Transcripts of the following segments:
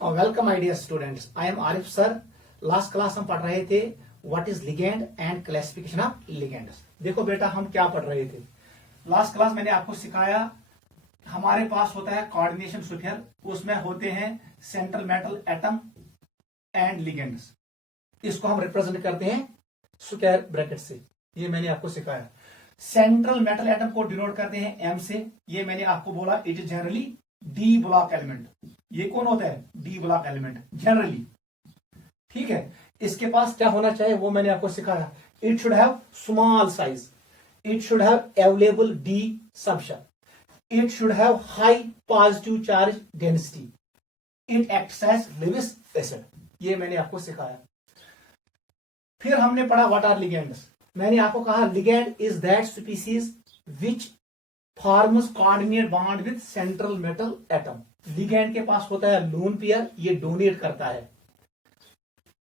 Welcome my dear students, I am Arif sir. Last class हम पढ़ रहे थे what is ligand and classification of ligands. देखो बेटा, हम क्या पढ़ रहे थे लास्ट क्लास, मैंने आपको सिखाया हमारे पास होता है कोऑर्डिनेशन स्फीयर, उसमें होते हैं central metal atom and ligands. इसको हम रिप्रेजेंट करते हैं स्क्वायर ब्रैकेट से। ये मैंने आपको सिखाया। सेंट्रल मेटल एटम को डिनोट करते हैं एम से। ये मैंने आपको बोला it is generally D block element. ये कौन होता है? D block element generally. ठीक है, इसके पास क्या होना चाहिए वो मैंने आपको सिखाया। It should have small size, it should have available d subshell, it should have high positive charge density, it acts as Lewis acid. ये मैंने आपको सिखाया। फिर हमने पढ़ा व्हाट आर लिगेंड्स। मैंने आपको कहा ligand is that species which forms coordinate bond with central metal atom. Ligand के पास होता है लोन पेयर, ये डोनेट करता है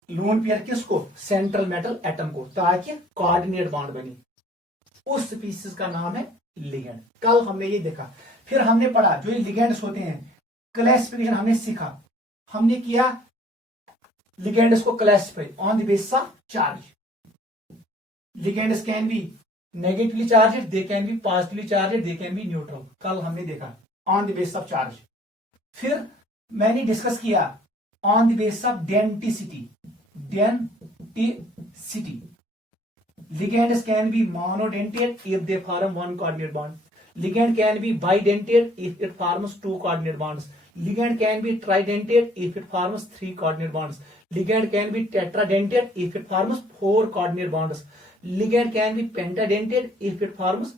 लोन पेयर किसको? सेंट्रल मेटल एटम को, ताकि कोऑर्डिनेट बॉन्ड बने। उस स्पीसीज का नाम है लिगेंड। कल हमने ये देखा। फिर हमने पढ़ा जो ये लिगेंड्स होते हैं, क्लासिफिकेशन हमने सीखा। हमने किया लिगेंड्स को classify on the basis of charge. Ligands can be negatively charged, they can be positively charged, they can be neutral. कल हमने देखा on the basis of charge. फिर मैंने डिस्कस किया on the basis of denticity. Denticity ligands can be monodentate if they form one coordinate bond. Ligand can be bidentate if it forms two coordinate bonds. Ligand can be tridentate if it forms three coordinate bonds. Ligand can be tetradentate if it forms four coordinate bonds. Ligand can be pentadentate if it forms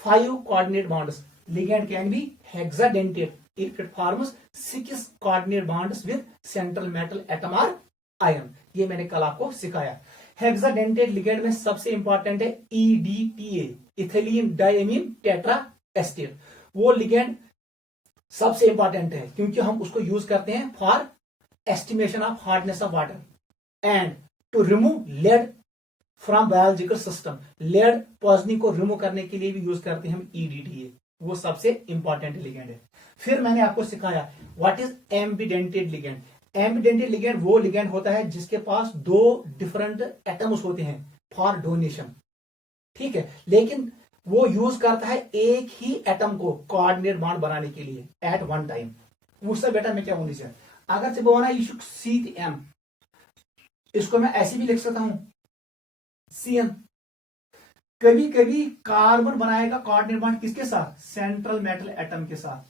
five coordinate bonds. Ligand can be hexadentate if it forms six coordinate bonds with central metal atom or ion. ये मैंने कल आपको सिखाया। Hexadentate ligand में सबसे important है EDTA, ethylene diamine tetra acetate. वो ligand सबसे इंपॉर्टेंट है क्योंकि हम उसको यूज करते हैं for estimation of hardness of water and to remove lead from biological system. Lead poisoning को रिमूव करने के लिए भी यूज करते हैं हम EDTA। वो सबसे इंपॉर्टेंट लिगेंड है। फिर मैंने आपको सिखाया what is ambidentate ligand. Ambidentate ligand वो लिगेंड होता है जिसके पास दो डिफरेंट एटम्स होते हैं फॉर डोनेशन। ठीक है, लेकिन वो यूज करता है एक ही एटम को कोऑर्डिनेट बॉन्ड बनाने के लिए एट वन टाइम। उससे बेटा मैं क्या होनी चाहिए? अगर से बोला यू शुड सी एम, इसको मैं ऐसे भी लिख सकता हूं CN। कभी कभी कार्बन बनाएगा कोऑर्डिनेट बॉन्ड किसके साथ? सेंट्रल मेटल एटम के साथ।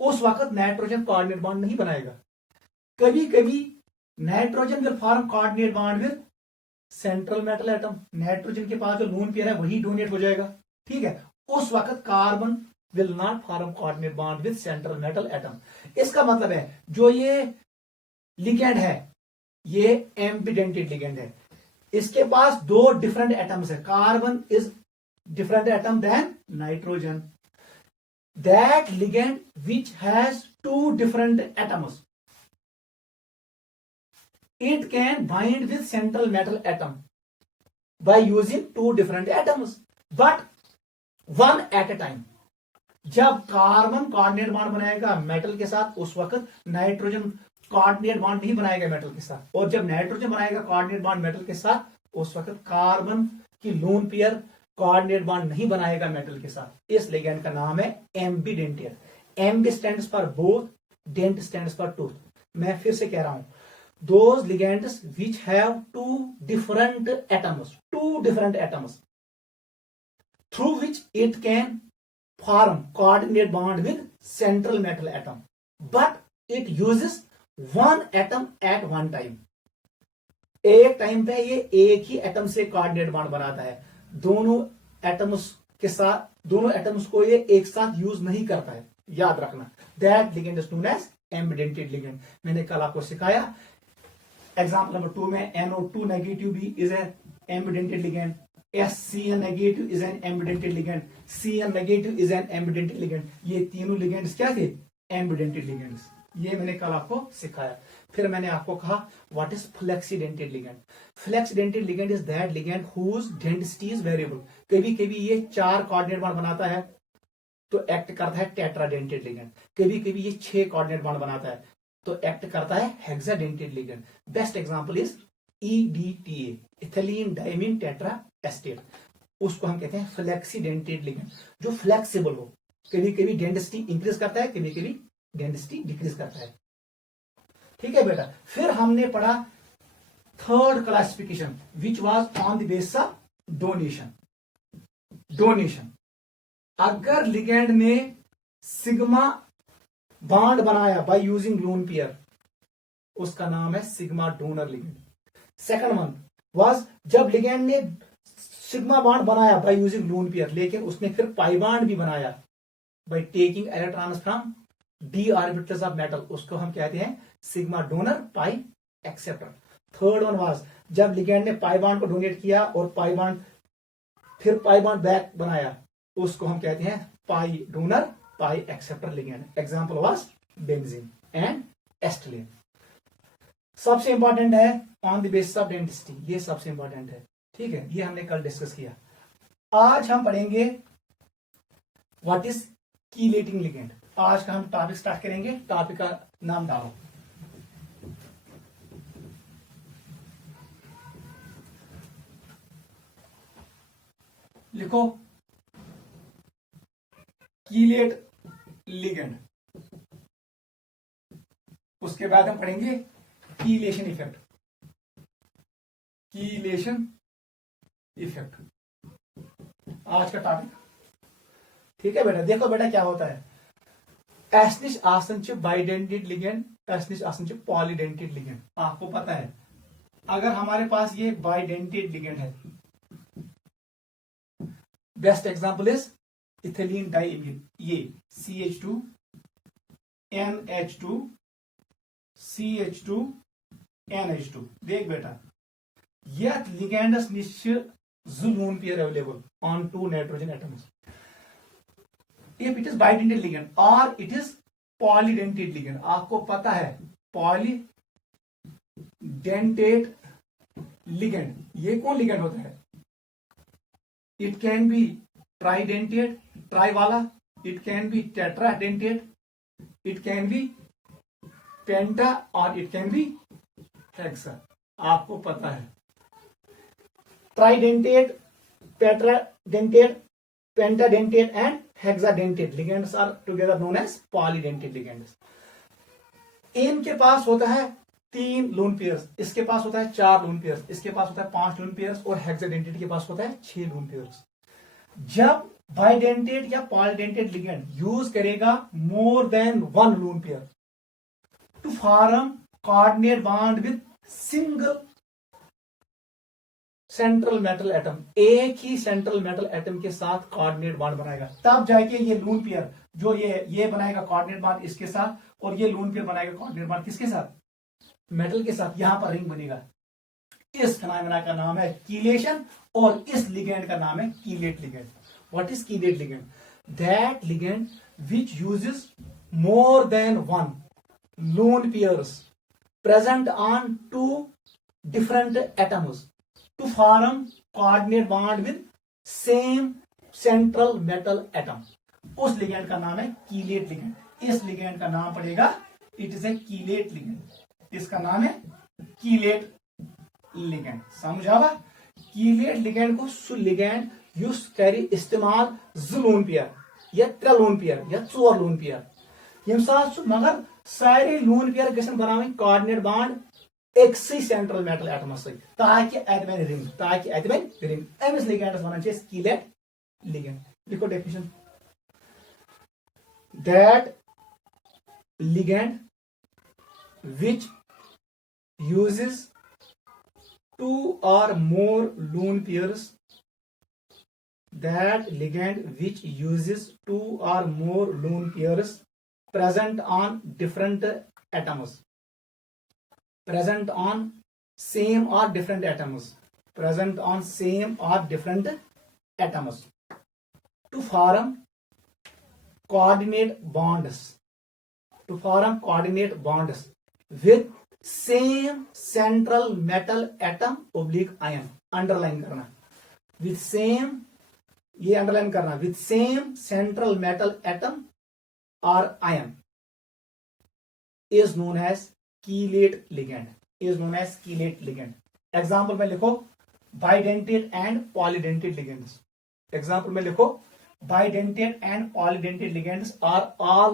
उस वक्त नाइट्रोजन कोऑर्डिनेट बॉन्ड नहीं बनाएगा। कभी कभी nitrogen will form coordinate bond with central metal atom. Nitrogen के पास जो लोन पेयर है वही डोनेट हो जाएगा। ठीक है, उस वक्त carbon will not form coordinate bond with central metal atom. इसका मतलब है जो ये लिगेंड है ये एम्बिडेंटेड लिगेंड है। इसके पास दो डिफरेंट एटम्स है। Carbon is different atom than nitrogen. That ligand which has two different atoms, it can bind with central metal atom by using two different atoms but one at a time. जब carbon coordinate bond बनाएगा metal के साथ उस वक्त nitrogen coordinate bond नहीं बनाएगा metal के साथ, और जब नाइट्रोजन बनाएगा कोऑर्डिनेट बॉन्ड मेटल के साथ उस वक्त कार्बन की लोन पेयर कोऑर्डिनेट बॉन्ड नहीं बनाएगा मेटल के साथ। इस लिगेंड का नाम है ambidentate. Ambi stands for both, dent stands for tooth. मैं फिर से कह रहा हूं, those ligands which have two different atoms through which it can form coordinate bond with central metal atom but it uses one atom at one time. एक time पे ये एक ही एटम से कोऑर्डिनेट बॉन्ड बनाता है। दोनों एटम्स के साथ, दोनों एटम्स को ये एक साथ यूज नहीं करता है, याद रखना। That ligand is known as ambidentate ligand. मैंने कल आपको सिखाया। एग्जाम्पल नंबर 2 में NO2 नेगेटिव भी is an ambidentate ligand, SCN negative is an ambidentate ligand, CN negative is an ambidentate ligand. ये तीनों लिगेंड्स क्या थे? Ambidentate ligands. ये मैंने कल आपको सिखाया। फिर मैंने आपको कहा what is flexidentate ligand. Flexidentate ligand is that ligand whose density is variable. कभी कभी ये 4 कोऑर्डिनेट बॉन्ड बनाता है तो एक्ट करता है टेट्राडेंटेड लिगेंड। कभी कभी ये 6 कोऑर्डिनेट बॉन्ड बनाता है तो एक्ट करता है hexadentate ligand. Best example is EDTA, ethylene diamine tetra estate. उसको हम कहते हैं फ्लेक्सीडेंटेट लिगेंड, जो फ्लेक्सिबल हो, कभी कभी डेंसिटी इंक्रीज करता है, कभी कभी डेंसिटी डिक्रीज करता है। ठीक है बेटा। फिर हमने पढ़ा third classification which was on the basis of donation. Donation, अगर लिगेंड ने सिग्मा बॉन्ड बनाया बाय यूजिंग लोन पेयर, उसका नाम है sigma donor ligand. Second one was जब लिगेंड ने सिग्मा बॉन्ड बनाया बाय यूजिंग लोन पेयर, लेकिन उसने फिर पाई बॉन्ड भी बनाया by taking electrons from d orbitals of metal, उसको हम कहते हैं sigma donor pi acceptor. Third one was जब लिगेंड ने पाई बॉन्ड को डोनेट किया और पाई बॉन्ड फिर पाई बॉन्ड बैक बनाया, उसको हम कहते हैं pi donor pi acceptor ligand. Example was benzene and acetylene. सबसे इंपॉर्टेंट है on the basis of density, ये सबसे इंपॉर्टेंट है। ठीक है, ये हमने कल डिस्कस किया। आज हम पढ़ेंगे व्हाट इज कीलेटिंग लिगेंड। आज का हम टॉपिक स्टार्ट करेंगे। टॉपिक का नाम डालो, लिखो कीलेट लिगेंड। उसके बाद हम पढ़ेंगे कीलेशन इफेक्ट। कीलेशन इफेक्ट आज का टॉपिक। ठीक है बेटा। देखो बेटा क्या होता है, एसनिश आसन बाइडेंटेड लिगेंड, एसनिश आसन पॉलीडेंटेड लिगेंड। आपको पता है अगर हमारे पास ये बाइडेंटेड लिगेंड है, best example is ethylene diamine, ये CH2 NH2 CH2 NH2। देख बेटा, यह लिगेंडस निश्चित lone pair available on 2 nitrogen atoms if it is bidentate ligand or it is polydentate ligand। आपको पता है पॉलीडेंटेट लिगेंड, ये कौन लिगेंड होता है? It can be tridentate, tri वाला, it can be tetradentate, it can be penta और it can be hexa. आपको पता है tridentate, tetradentate, pentadentate and hexadentate ligands are together known as polydentate ligands। इनके पास होता है 3 लोन पेयर्स, इसके पास होता है 4 लोन पेयर्स, इसके पास होता है 5 लोन पेयर्स और हेक्साडेंटेट के पास होता है 6 लोन पेयर्स। जब बाइडेंटेट या पॉलीडेंटेट लिगेंड यूज करेगा more than 1 lone pair to form coordinate bond with single central metal atom, एक ही सेंट्रल मेटल एटम के साथ कोऑर्डिनेट बॉन्ड बनाएगा, तब जाके ये लोन पेयर जो ये बनाएगा कोऑर्डिनेट बॉन्ड इसके साथ, और ये लोन पेयर बनाएगा कोऑर्डिनेट बॉन्ड किसके साथ? मेटल के साथ। यहां पर रिंग बनेगा। इस फिनोमेना का नाम है कीलेशन और इस लिगेंड का नाम है chelate ligand. What is chelate ligand? That ligand which uses more than 1 lone pairs present on 2 different atoms to form coordinate bond with same central metal atom। उस लिगेंड का नाम है कीलेट लिगेंड। इस ligand का नाम पड़ेगा it is A chelate ligand, इसका नाम है कीलेट लिगेंड। समझावा? कीलेट लिगेंड को सु लिगेंड यूज करी इस्तेमाल 2 लोन पेयर या 3 लोन पेयर या 4 लोन पेयर यम साथ मगर सारे लोन पेयर गसन बनावे कोऑर्डिनेट बॉन्ड एक सेंट्रल मेटल एटमस सहित, ताकि अत बन रिंग, ताकि अत बन रिंग। अमिस लिगेंडस वनान छ कीलेट लिगेंड। लिखो definition, that ligand which uses 2 or more lone pairs, that ligand which uses 2 or more lone pairs present on different atoms, present on same or different atoms, present on same or different atoms to form coordinate bonds, to form coordinate bonds with same central metal atom oblique ion। Underline करना with same, ये underline करना with same central metal atom or ion is known as chelate ligand, is known as chelate ligand. Example में लिखो bidentate and polydentate ligands. Example में लिखो bidentate and polydentate ligands are all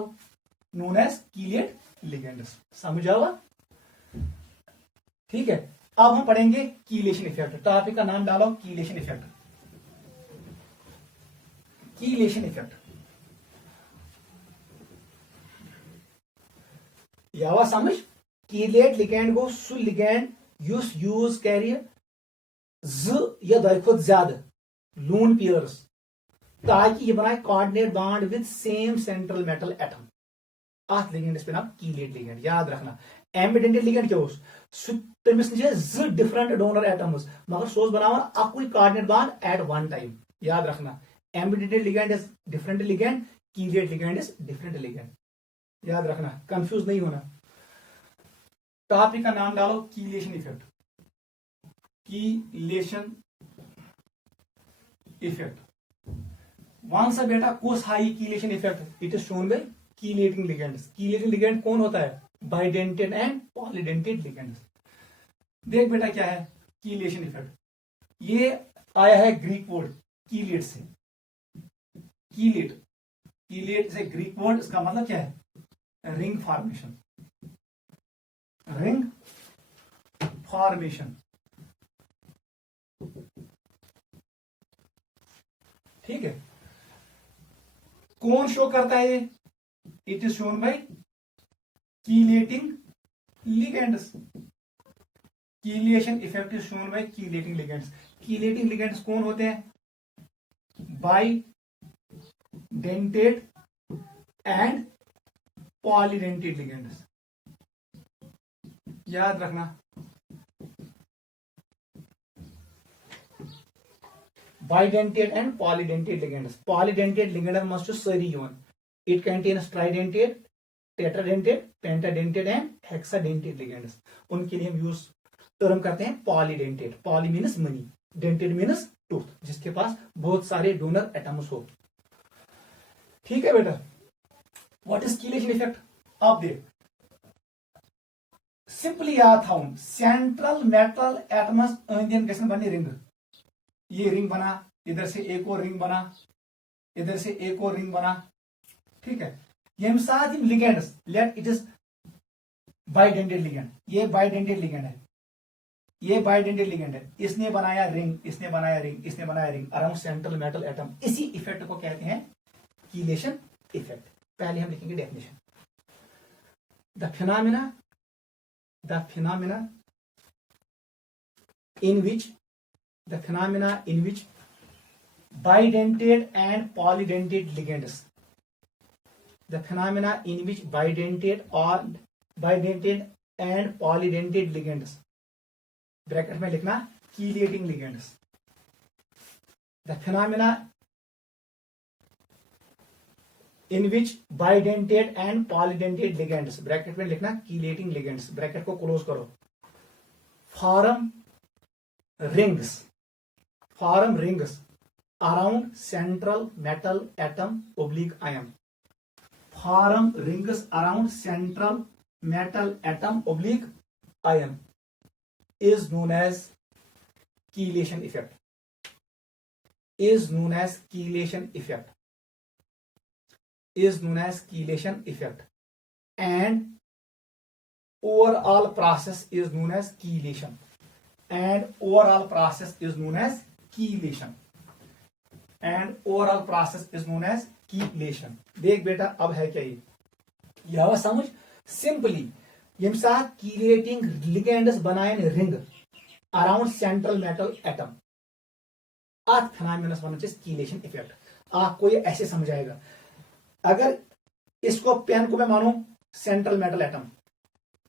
known as chelate ligands. समझ आवा? ठीक है, अब हम पढ़ेंगे कीलेशन इफेक्ट. टॉपिक का नाम डालो कीलेशन इफेक्ट. कीलेशन इफेक्ट यावा समझ. कीलेट लिगैंड गो सु लिगैंड युस यूज करिए ज या दो खुद ज्यादा लून पेयर्स ताकि ये बनाए coordinate bond with same central metal atom. अथ लिगैंडस पे नाम कीलेट लिगैंड. याद रखना एम्बिडेंटेड लिगैंड क्या उस तमिस ज डिफरेंट डोनर एटम्स मगर सो बनावन अकुई coordinate bond at one time. याद रखना ambidentate ligand is different ligand, chelate ligand is different ligand. याद रखना, कंफ्यूज नहीं होना. टॉपिक का नाम डालो कीलेशन इफेक्ट. Chelation effect. वन सा बेटा कोस high chelation effect. It is shown by chelating ligands. Chelating ligand कौन होता है? Bidentate and polydentate ligands. देख बेटा क्या है कीलेशन इफेक्ट. ये आया है ग्रीक वर्ड कीलेट से. कीलेट, कीलेट से ग्रीक वर्ड. इसका मतलब क्या है? Ring formation. Ring formation. ठीक है, कौन शो करता है ये? It is shown by chelating ligands. Chelation effect is shown by chelating ligands. Chelating ligands कौन होते हैं? Bidentate and polydentate ligands. याद रखना bidentate and polydentate ligands. Polydentate ligand must to sari yon. It contains tridentate, tetradentate, pentadentate and hexadentate ligands. उनके लिए हम use term करते हैं polydentate. Poly means many, dentate means tooth, जिसके पास बहुत सारे डोनर एटम्स हो. ठीक है बेटा. What is chelation effect? अब देख सिंपली याद था सेंट्रल मेटल एटम्स अंदर गसन बने रिंग. ये रिंग बना, इधर से एक और रिंग बना, इधर से एक और रिंग बना. ठीक है, ये साथ ही ligands. Let it is bidentate ligand. ये बाइडेंटेड लिगेंड है, ये बाइडेंटेड लिगेंड है. इसने बनाया रिंग, इसने बनाया रिंग, इसने बनाया ring around central metal atom. इसी इफेक्ट को कहते हैं कीलेशन इफेक्ट. पहले हम लिखेंगे definition. The phenomena in which bidentate and polydentate ligands. The phenomena in which bidentate and polydentate ligands. Bracket में लिखना chelating ligands. The phenomena in which bidentate and polydentate ligands. Bracket में लिखना chelating ligands. Bracket को close करो. Form rings around central metal atom oblique ion. Form rings around central metal atom oblique ion is known as chelation effect. Is known as chelation effect. Is known as chelation effect. And overall process is known as chelation. And overall process is known as chelation. And overall process is known as chelation. देख बेटा अब है क्या ये? यह समझ simply यम साथ कीलेटिंग लिगेंड्स बनायन ring around central metal atom. अथ फिनोमेनस वन कीलेशन इफेक्ट. आपको ये ऐसे समझाएगा. अगर इसको पेन को मैं मानू central metal atom,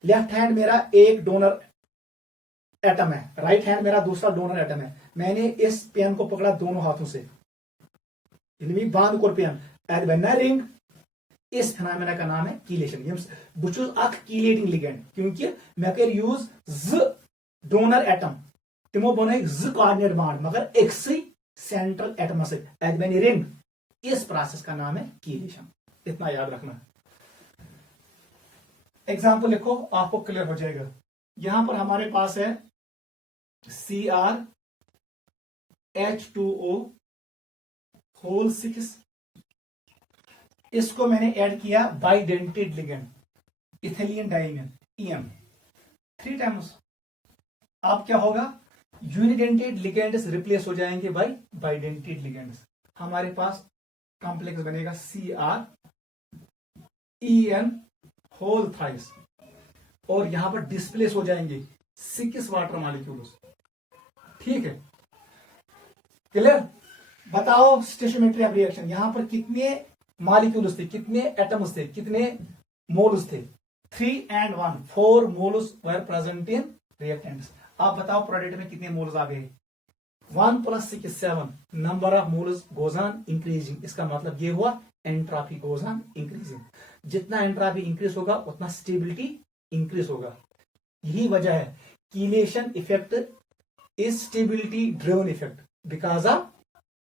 left hand मेरा एक डोनर एटम है, राइट हैंड मेरा दूसरा डोनर एटम है. मैंने इस पेन को पकड़ा दोनों हाथों से, बांध कर पेन एट बना रिंग. इस फिनोमेना का नाम है कीलेशन. बहुत अख कीलेटिंग लिगेंड क्योंकि मैं कर यूज ज डोनर एटम, तमो बन ज कोऑर्डिनेट बॉन्ड मगर एक सेंट्रल एटम से एट बन रिंग. इस प्रोसेस का नाम है कीलेशन. इतना याद रखना. एग्जाम्पल लिखो, आपको क्लियर हो जाएगा। यहां पर हमारे पास है CrH2O होल 6, इसको मैंने ऐड किया bidentate ligand ethylene diamine EM 3 times. अब क्या होगा, यूनिडेंटेड लिगेंड्स रिप्लेस हो जाएंगे बाय बाइडेंटेड लिगेंड्स। हमारे पास कॉम्प्लेक्स बनेगा CrEN होल थ्राइस, और यहां पर डिस्प्लेस हो जाएंगे 6 वाटर मॉलिक्यूल्स। ठीक है, क्लियर? बताओ स्टेशियोमेट्री ऑफ रिएक्शन, यहां पर कितने मॉलिक्यूल्स थे, कितने एटम्स थे, कितने मोल्स थे? 3 and 1, 4 moles were present in reactants. आप बताओ प्रोडक्ट में कितने मोल्स आ गए? 1 + 6 = 7, number of moles goes on increasing. इसका मतलब ये हुआ एंट्रोपी गोज ऑन इंक्रीजिंग। जितना एंट्रोपी इंक्रीज होगा उतना स्टेबिलिटी इंक्रीज होगा। यही वजह है chelation effect is stability driven effect because of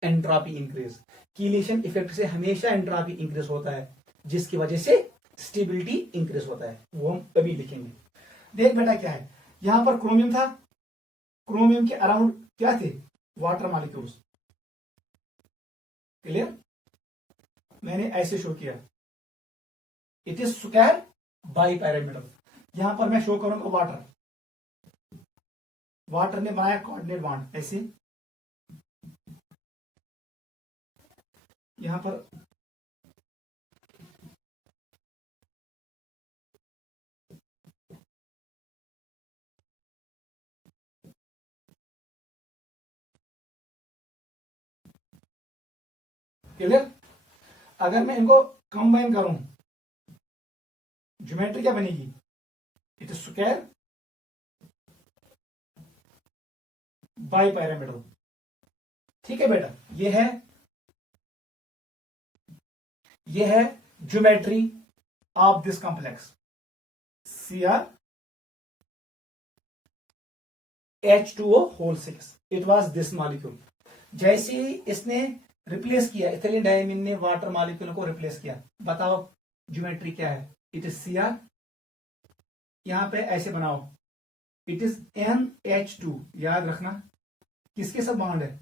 entropy increase. Chelation effect से हमेशा एंट्रोपी इंक्रीज होता है, जिसकी वजह से स्टेबिलिटी इंक्रीज होता है। वो हम अभी लिखेंगे। देख बेटा क्या है, यहां पर क्रोमियम था, क्रोमियम के अराउंड क्या थे? Water molecules. क्लियर? मैंने ऐसे शो किया, इट इज स्क्वायर बाइपिरामिडल। यहां पर मैं शो करूंगा वाटर, वाटर ने बनाया कोऑर्डिनेट बॉन्ड ऐसे। यहां पर क्लियर? अगर मैं इनको कंबाइन करूं, ज्योमेट्री क्या बनेगी? It is square bipyramidal. ठीक है बेटा, ये है geometry of this complex CrH2O whole 6। It was this molecule. जैसे ही इसने रिप्लेस किया, इथिलीन डायमीन ने वाटर मॉलिक्यूल को रिप्लेस किया, बताओ ज्योमेट्री क्या है? It is Cr। यहां पे ऐसे बनाओ, इट इज NH2। याद रखना किसके साथ बॉन्ड है?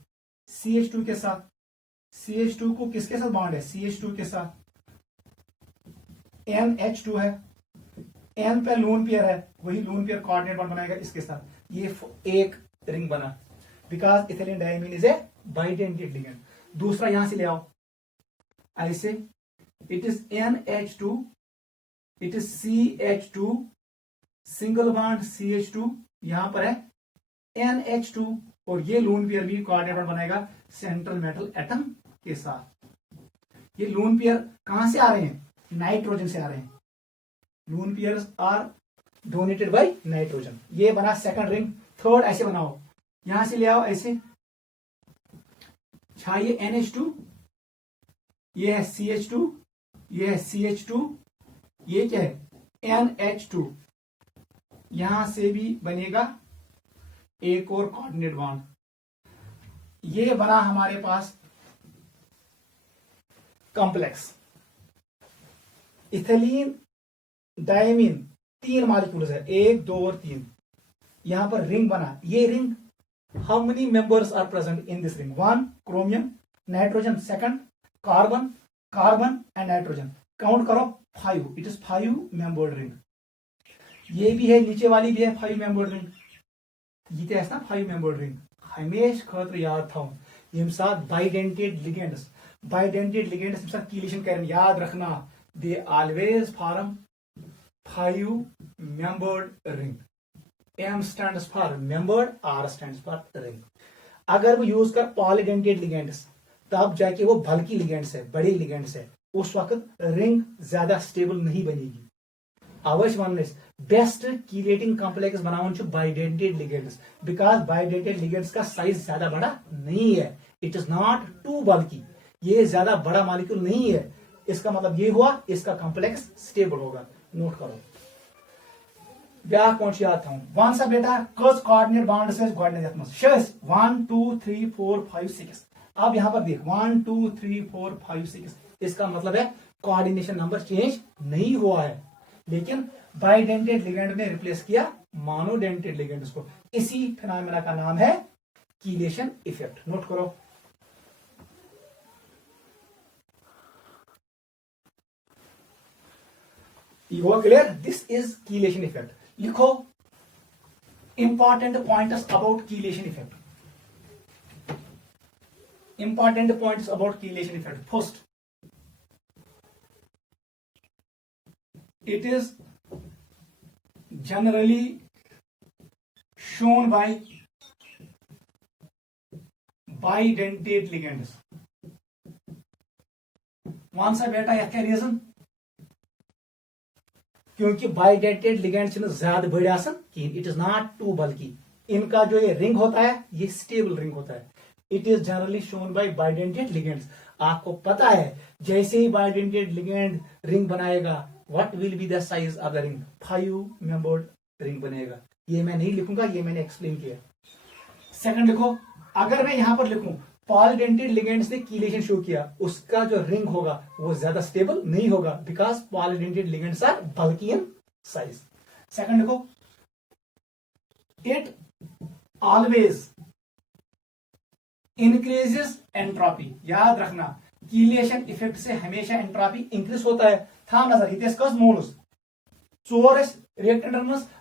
CH2 के साथ। CH2 को किसके साथ बॉन्ड है? CH2 के साथ। NH2 है, N पे लोन पेयर है, वही लोन पेयर कोऑर्डिनेट बॉन्ड बनाएगा इसके साथ। ये एक रिंग बना because ethylene diamine is a bidentate ligand. दूसरा यहां से ले आओ ऐसे, it is NH2, it is CH2 single bond CH2, यहां पर है NH2, और ये लोन पेयर भी कोऑर्डिनेट बॉन्ड बनाएगा सेंट्रल मेटल एटम के साथ। ये लोन पेयर कहां से आ रहे हैं? नाइट्रोजन से आ रहे हैं। Lone pairs are donated by nitrogen. ये बना सेकंड रिंग। थर्ड ऐसे बनाओ, यहां से ले आओ ऐसे, ये NH2, ये है CH2, ये है CH2, ये क्या है? NH2। यहां से भी बनेगा एक और कोऑर्डिनेट बॉन्ड। ये बना हमारे पास कॉम्प्लेक्स इथिलीन डायमीन। 3 मॉलिक्यूल्स है, 1 2 और 3। यहां पर रिंग बना। ये ring, how many members are present in this ring? 1 chromium, nitrogen, second carbon, carbon and nitrogen. Count करो 5। It is 5 membered ring. ये भी है, नीचे वाली भी है 5 मेंबर्ड रिंग। ये ना 5 मेंबर्ड रिंग हमेश खतर याद था। यम साथ बाइडेंटेड लिगेंड्स कीलेशन करें, याद रखना, they always form 5 membered ring. M stands for membered, R stands for ring। अगर वो यूज कर पॉलीडेंटेड लिगेंड्स, तब जाके वो बल्कि लिगेंड्स है, बड़े लिगेंड्स है, उस वक्त रिंग ज्यादा स्टेबल नहीं बनेगी। अवश्य वन बेस्ट कीलेटिंग कॉम्प्लेक्स बनावन bidentate ligands, because bidentate ligands का साइज ज्यादा बड़ा नहीं है। इट इज नॉट टू बल्कि, ये ज्यादा बड़ा मॉलिक्यूल नहीं है। इसका मतलब ये हुआ इसका कॉम्प्लेक्स स्टेबल होगा। नोट करो, ब्याह कौन याद था वन सा बेटा, कस कोऑर्डिनेट बॉन्ड से गोडनेट मस 1 2 3 4 5 6। अब यहां पर देख 1 2 3 4 5 6, इसका मतलब है कोऑर्डिनेशन नंबर चेंज नहीं हुआ है। लेकिन बाइडेंटेड लिगेंड ने रिप्लेस किया मोनोडेंटेड लिगेंड्स को। इसी फिनोमेना का नाम है कीलेशन इफेक्ट। नोट करो। You are clear? This is chelation effect. लिखो important pointers about chelation effect. Important points about chelation effect. First, it is generally shown by bidentate ligands. One सा बेटा यह क्या रीजन? क्योंकि बाइडेंटेड लिगेंड ज्यादा बड़े आसन कि इट इज नॉट टू बल्कि इनका जो ये रिंग होता है ये स्टेबल रिंग होता है। It is generally shown by bidentate ligands. आपको पता है जैसे ही बाइडेंटेड लिगेंड रिंग बनाएगा what will be the size of the ring? 5 membered ring बनेगा। ये मैं नहीं लिखूंगा, ये मैंने एक्सप्लेन किया। सेकंड लिखो, अगर मैं यहां पर लिखूं पॉलीडेंटेड लिगेंड्स ने कीलेशन शो किया, उसका जो रिंग होगा वो ज्यादा स्टेबल नहीं होगा because polydentate ligands are bulky in size. Second देखो, इट ऑलवेज इंक्रीजेस एंट्रोपी। याद रखना कीलेशन इफेक्ट से हमेशा एंट्रोपी इंक्रीज होता है। था नजर ये कस मोलस चोर रिएक्टेंट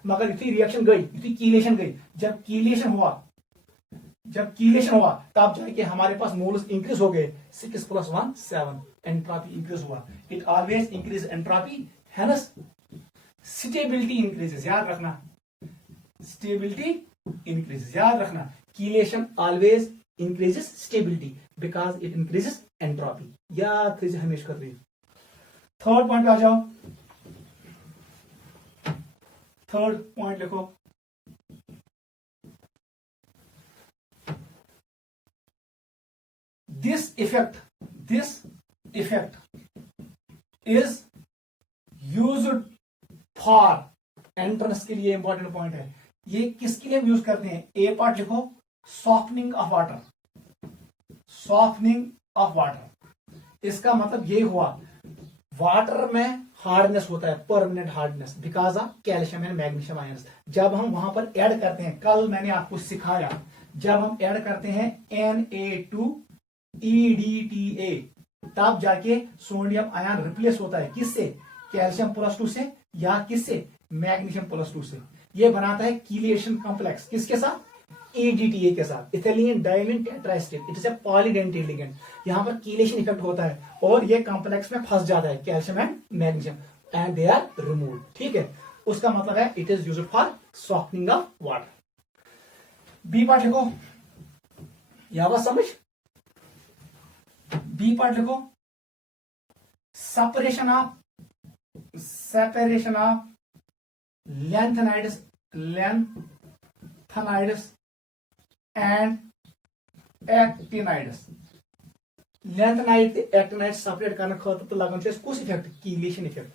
मगर इतनी रिएक्शन गई, इतनी कीलेशन गई। जब कीलेशन हुआ तब जाके हमारे पास मोल्स इंक्रीज हो गए। 6 + 1 7 एंट्रोपी इंक्रीज हुआ। It always increase entropy, hence stability increases. याद रखना स्टेबिलिटी इंक्रीजेस। याद रखना chelation always increases stability because it increases entropy. याद कीजिए हमेशा कर रही। थर्ड पॉइंट पे आ जाओ। थर्ड पॉइंट लिखो, this effect is used for entrance के लिए। इंपॉर्टेंट पॉइंट है ये। किसके लिए हम यूज करते हैं? ए पार्ट लिखो, softening of water. Softening of water इसका मतलब ये हुआ वाटर में हार्डनेस होता है, permanent hardness because of calcium and magnesium ions. जब हम वहां पर ऐड करते हैं, कल मैंने आपको सिखाया, जब हम ऐड करते हैं Na2EDTA तब जाके सोडियम आयन रिप्लेस होता है। किससे? कैल्शियम +2 से या किससे? मैग्नीशियम +2 से। ये बनाता है कीलेशन कॉम्प्लेक्स। किसके साथ? EDTA के साथ, ethylene diamine tetraacetate. It is a polydentate ligand. यहां पर कीलेशन इफेक्ट होता है और ये कॉम्प्लेक्स में फंस जाता है calcium and magnesium and they are removed. ठीक है, उसका मतलब है it is used for softening of water. B part लिखो, यह बात समझ। बी पार्ट लिखो, separation of lengthinides and actinides। lengthinides actinides separate करने खतर तो लगन कुछ effect? Chelation effect.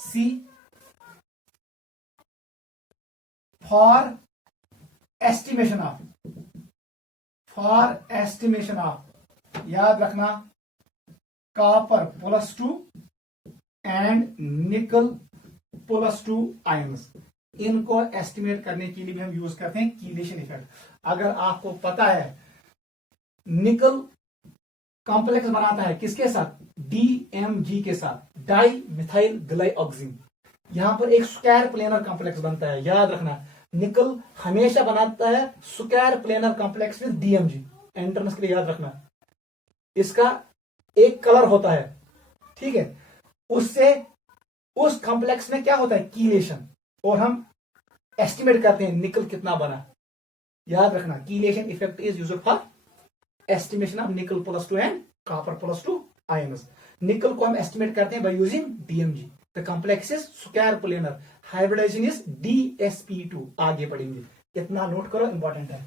C for estimation of याद रखना कॉपर +2 एंड निकल +2 आयंस। इनको एस्टिमेट करने के लिए भी हम यूज करते हैं कीलेशन इफेक्ट। अगर आपको पता है निकल कॉम्प्लेक्स बनाता है किसके साथ? DMG के साथ, डाई मिथाइल ग्लाइऑक्सिन। यहां पर एक स्क्वायर प्लेनर कॉम्प्लेक्स बनता है। याद रखना निकल हमेशा बनाता है square planar complex with DMG। Entrance के लिए याद रखना इसका एक कलर होता है। ठीक है, उससे उस कॉम्प्लेक्स में क्या होता है? कीलेशन। और हम एस्टिमेट करते हैं निकल कितना बना। याद रखना chelation effect is used for estimation of निकल +2 एंड कॉपर +2 आयंस। निकल को हम एस्टिमेट करते हैं by using DMG। The complex is square planar, hybridization is DsP2। आगे पढ़ेंगे, इतना नोट करो, इंपॉर्टेंट है।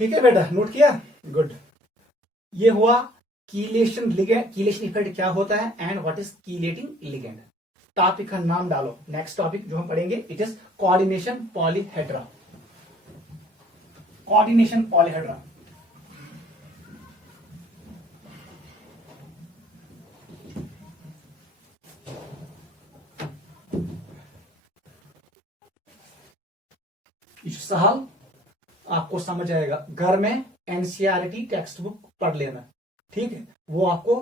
ठीक है बेटा, नोट किया? गुड। ये हुआ कीलेशन लिगेंड, कीलेशन इफेक्ट क्या होता है and what is chelating ligand. Topic का नाम डालो। नेक्स्ट टॉपिक जो हम पढ़ेंगे it is coordination polyhedra. Coordination polyhedra. सवाल आपको समझ आएगा, घर में एनसीईआरटी टेक्स्ट बुक पढ़ लेना, ठीक है, वो आपको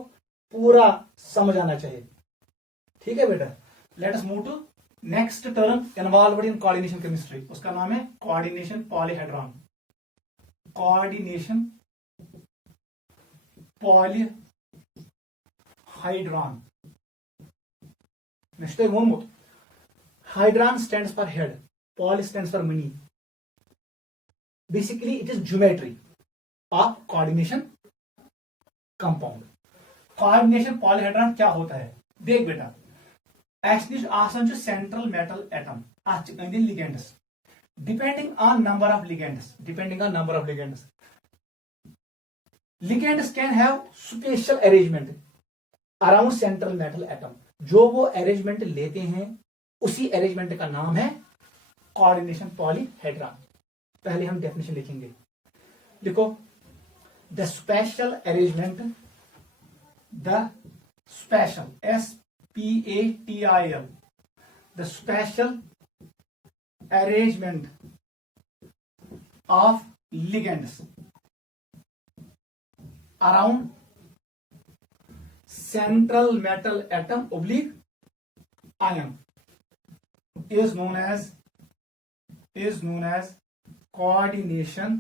पूरा समझ आना चाहिए, ठीक है बेटा। Let us move to next term involved in coordination chemistry, उसका नाम है coordination polyhedron. Coordination polyhedron. Next वोनमुत hedron stands for head, poly stands for many. Basically it is geometry of coordination compound. coordination polyhedron क्या होता है देख बेटा, actually आसान जो सेंट्रल मेटल एटम अत अंदर ligands depending on number of ligands, ligands can have special arrangement around central metal atom. जो वो अरेंजमेंट लेते हैं उसी अरेंजमेंट का नाम है कोऑर्डिनेशन पॉलीहेड्रॉन। पहले हम डेफिनेशन लिखेंगे, देखो the special arrangement, the special SPATIL, the special arrangement of ligands around central metal atom oblique ion is known as coordination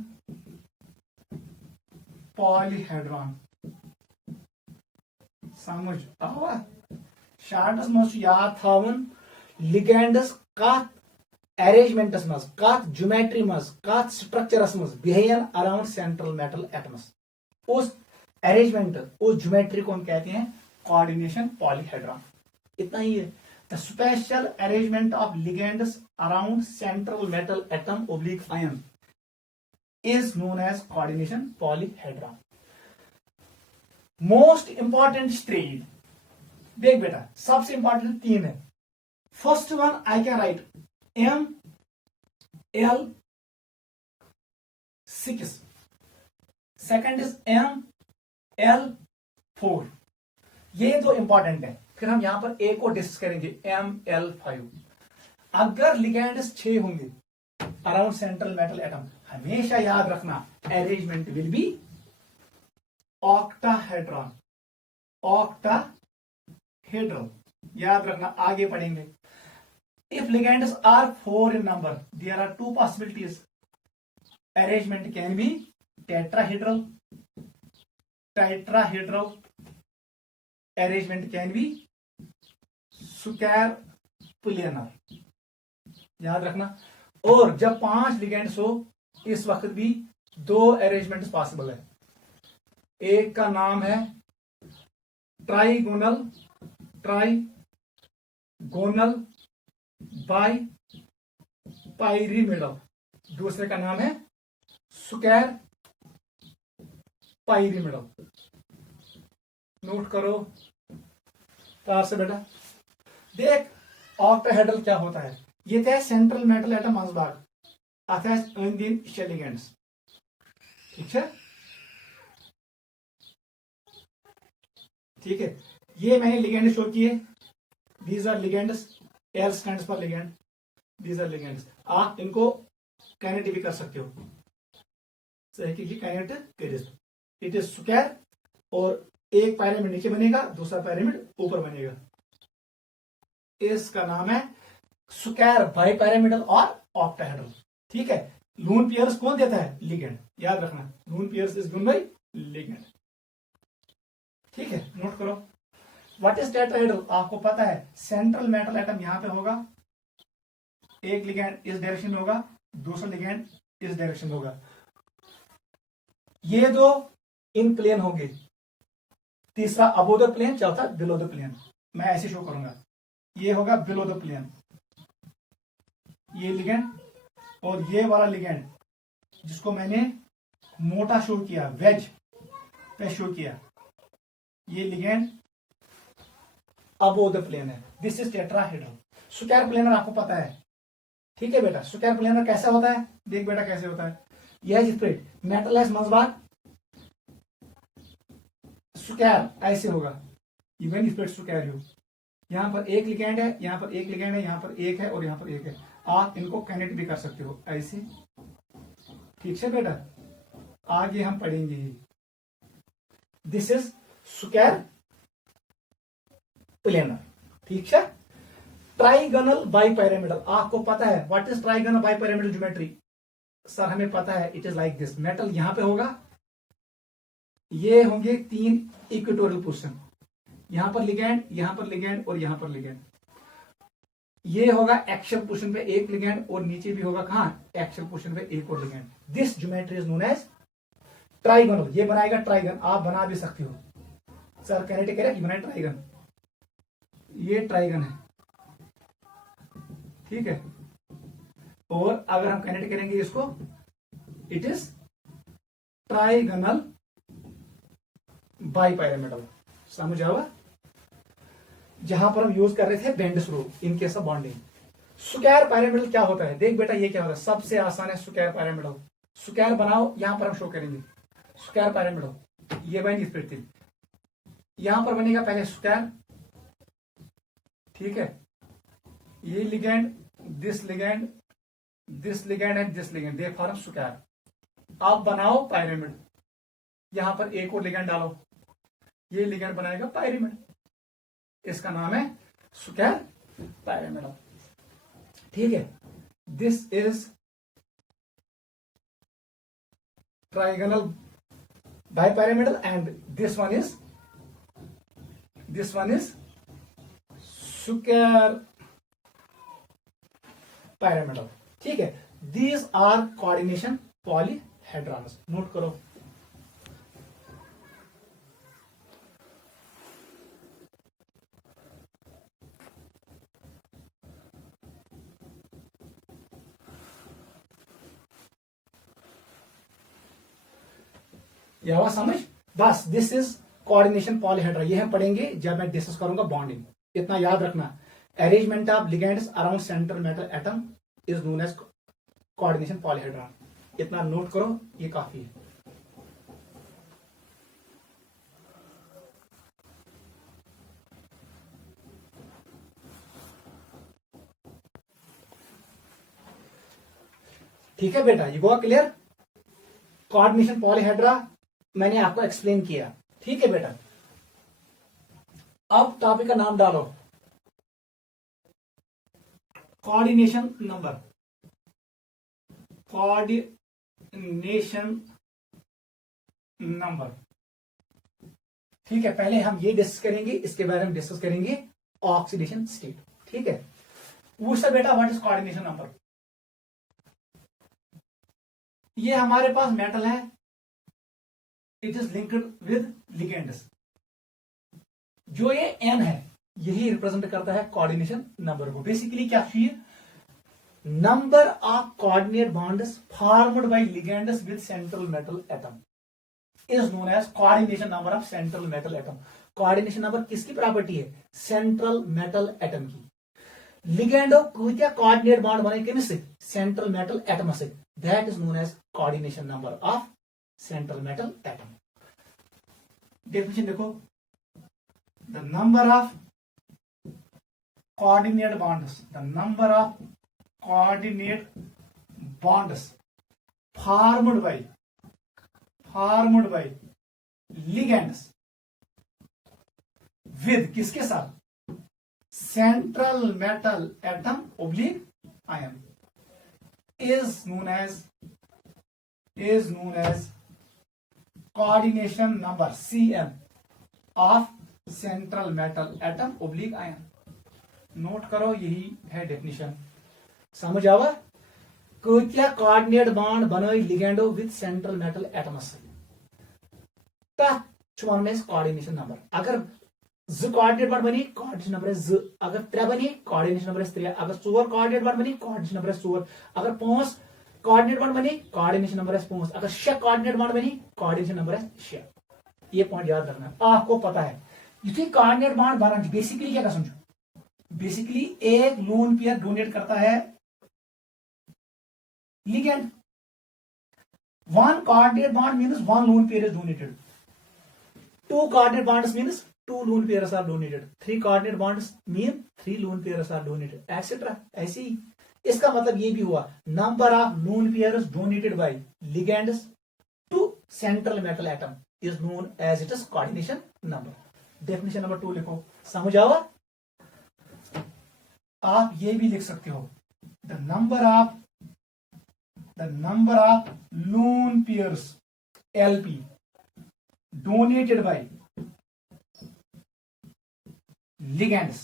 polyhedron। समझ आवा शार्टस मज याद थावन लिगेंड्स कत अरेंजमेंटस मज, कत ज्योमेट्री मज, कत स्ट्रक्चरस मज behaviour around central metal atoms. उस अरेंजमेंट, उस ज्योमेट्री को हम कहते हैं कोऑर्डिनेशन पॉलीहेड्रॉन। इतना ही है। The special arrangement of ligands around central metal atom oblique ion is known as coordination polyhedron। Most important three, देख बेटा सबसे इंपॉर्टेंट तीन है। First one I can write ML6, second is ML4, ये दो important है। फिर हम यहां पर एक और डिस्कस करेंगे ML5। अगर लिगेंड्स 6 होंगे अराउंड सेंट्रल मेटल एटम, हमेशा याद रखना arrangement will be octahedron, octahedral, याद रखना, आगे पढ़ेंगे। If ligands are 4 in number, there are 2 possibilities। arrangement can be tetrahedral, arrangement can be square planar, याद रखना। और जब 5 लिगेंड्स हो इस वक्त भी 2 अरेंजमेंट्स पॉसिबल है। एक का नाम है ट्राइगोनल बाई पाइरीमिडल, दूसरे का नाम है स्क्वायर पाइरीमिडल। नोट करो प्यार से बेटा। देख ऑक्टाहेड्रल क्या होता है, ये थे सेंट्रल मेटल एटम मंजबाग अथ अंदिम 6 लिगेंड्स, ठीक है, ठीक है। ये मैंने लिगेंड शो किए, these are ligands, L stands for ligand, these are ligands. आप इनको कैनेट भी कर सकते हो, सही कि कैनेट इट इज स्क्वायर, और एक पिरामिड नीचे बनेगा, दूसरा पिरामिड ऊपर बनेगा। इसका नाम है स्क्वायर बाई पिरामिडल और ऑक्टाहेड्रल, ठीक है। लून पेयर्स कौन देता है, लिगेंड, याद रखना, lone pairs is given by ligand, ठीक है। नोट करो व्हाट इज टेट्राहेड्रल, आपको पता है सेंट्रल मेटल एटम यहां पे होगा, एक लिगेंड इस डायरेक्शन में होगा, दूसरा लिगेंड इस डायरेक्शन में होगा, ये दो इन प्लेन होंगे, तीसरा अबो द प्लेन, चौथा बिलो द प्लेन। मैं ऐसे शो करूंगा, ये होगा बिलो द प्लेन, ये लिगेंड, और ये वाला लिगेंड जिसको मैंने मोटा शो किया वेज, पे शो किया, ये लिगेंड अबोव द प्लेन है, this is tetrahedral. Square planar आपको पता है, ठीक है बेटा। स्क्वायर प्लेनर कैसा होता है, देख बेटा कैसे होता है, यह स्प्रेड मेटल है मंजबार, स्क्वायर ऐसे होगा, इवन स्प्रेड स्क्वायर हो। यहां पर एक लिगेंड है, यहां पर एक लिगेंड है, यहां पर एक है और यहां पर एक है। आप इनको कनेक्ट भी कर सकते हो ऐसे, ठीक है बेटा। आगे हम पढ़ेंगे, दिस इज स्क्वायर प्लेनर, ठीक है। ट्राइगोनल बाइपिरामिडल, आपको पता है what is trigonal bipyramidal geometry, sir हमें पता है, it is like this. Metal यहां पे होगा, ये होंगे 3 इक्वेटोरियल पोजीशन, यहां पर लिगेंड, यहां पर लिगेंड और यहां पर लिगेंड। ये होगा एक्शियल पोजीशन पे एक लिगेंड और नीचे भी होगा कहां, एक्शियल पोजीशन पे एक और ligand. This geometry is known as trigonal. ये बनाएगा ट्राइगन, आप बना भी सकते हो, सर कैनेटिक कह रहे हैं, बनाए ट्राइगन, ये ट्राइगन है, ठीक है। और अगर हम कैनेटिक करेंगे इसको, इट इज ट्राइगोनल बाइपिरामिडल, समझ आवा। जहां पर हम यूज कर रहे थे Bent's rule in case of bonding. Square pyramidal क्या होता है, देख बेटा ये क्या होता है, सबसे आसान है स्क्वायर पिरामिडल। स्क्वायर बनाओ, यहां पर हम शो करेंगे स्क्वायर पिरामिडल, ये बनी इस पर, यहां पर बनेगा पहले स्क्वायर, ठीक है। ये ligand, this ligand, this ligand and this ligand, they form square. आप बनाओ पिरामिड, यहां पर एक और लिगेंड डालो, ये लिगेंड बनाएगा पिरामिड, इसका नाम है स्क्वायर पिरामिडल, ठीक है। This is trigonal bipyramidal and this one is square pyramidal, ठीक है। दीज आर कोऑर्डिनेशन पॉलीहेड्रॉन्स, नोट करो। यह समझ, बस दिस इज कोऑर्डिनेशन पॉलीहेड्रा, ये हम पढ़ेंगे जब मैं डिस्कस करूंगा बॉन्डिंग। इतना याद रखना, arrangement of ligands around central metal atom is known as coordination polyhedra, इतना नोट करो, ये काफी है। ठीक है बेटा, ये हुआ क्लियर। कोऑर्डिनेशन पॉलीहेड्रा मैंने आपको एक्सप्लेन किया, ठीक है बेटा। अब टॉपिक का नाम डालो, कोऑर्डिनेशन नंबर, कोऑर्डिनेशन नंबर, ठीक है। पहले हम ये डिस्कस करेंगे, इसके बारे में डिस्कस करेंगे ऑक्सीडेशन स्टेट, ठीक है। पूछता बेटा व्हाट इज कोऑर्डिनेशन नंबर, ये हमारे पास मेटल है, it is linked with ligands, जो ये एन है यही रिप्रेजेंट करता है कोऑर्डिनेशन नंबर को। बेसिकली क्या चाहिए, number of coordinate bonds formed by ligands with central metal atom is known as coordination number of central metal atom. Coordination number किसकी प्रॉपर्टी है, सेंट्रल मेटल एटम की। लिगेंडो क्या कोऑर्डिनेट बॉन्ड बने किन से, सेंट्रल मेटल एटम से, that is known as coordination number of central metal atom. Definition देखो, the number of coordinate bonds, the number of coordinate bonds formed by ligands with किसके साथ, central metal atom oblique ion is known as coordination number Cn of central metal atom oblique ion। Note करो, यही है definition, समझ आवा। क्या coordinate bond बनो लिगेंडो with central metal atoms, coordination number. अगर ज कोऑर्डिनेट बॉन्ड बनी, कोऑर्डिनेशन नंबर ज, अगर 3 बनी कोऑर्डिनेशन नंबर 3, अगर 4 कोऑर्डिनेट बॉन्ड बनी कोऑर्डिनेशन नंबर 4, अगर 5 कोऑर्डिनेट बॉन्ड बनी कोऑर्डिनेशन नंबर 5, अगर 6 कोऑर्डिनेट बॉन्ड बनी कोऑर्डिनेशन नंबर 6। ये पॉइंट याद रखना। आपको पता है यु कोऑर्डिनेट बॉन्ड बना बेसिकली क्या समझो, बेसिकली एक लोन पेयर डोनेट करता है ligand, one coordinate bond means one lone pair is donated, two coordinate bonds means two lone pairs are donated, three coordinate bonds mean three lone pairs are donated etcetera. ऐसे ही इसका मतलब ये भी हुआ number of lone pairs donated by ligands to central metal atom is known as it is coordination number. Definition number 2 लिखो, समझ आओ। आप ये भी लिख सकते हो the number of lone pairs LP donated by ligands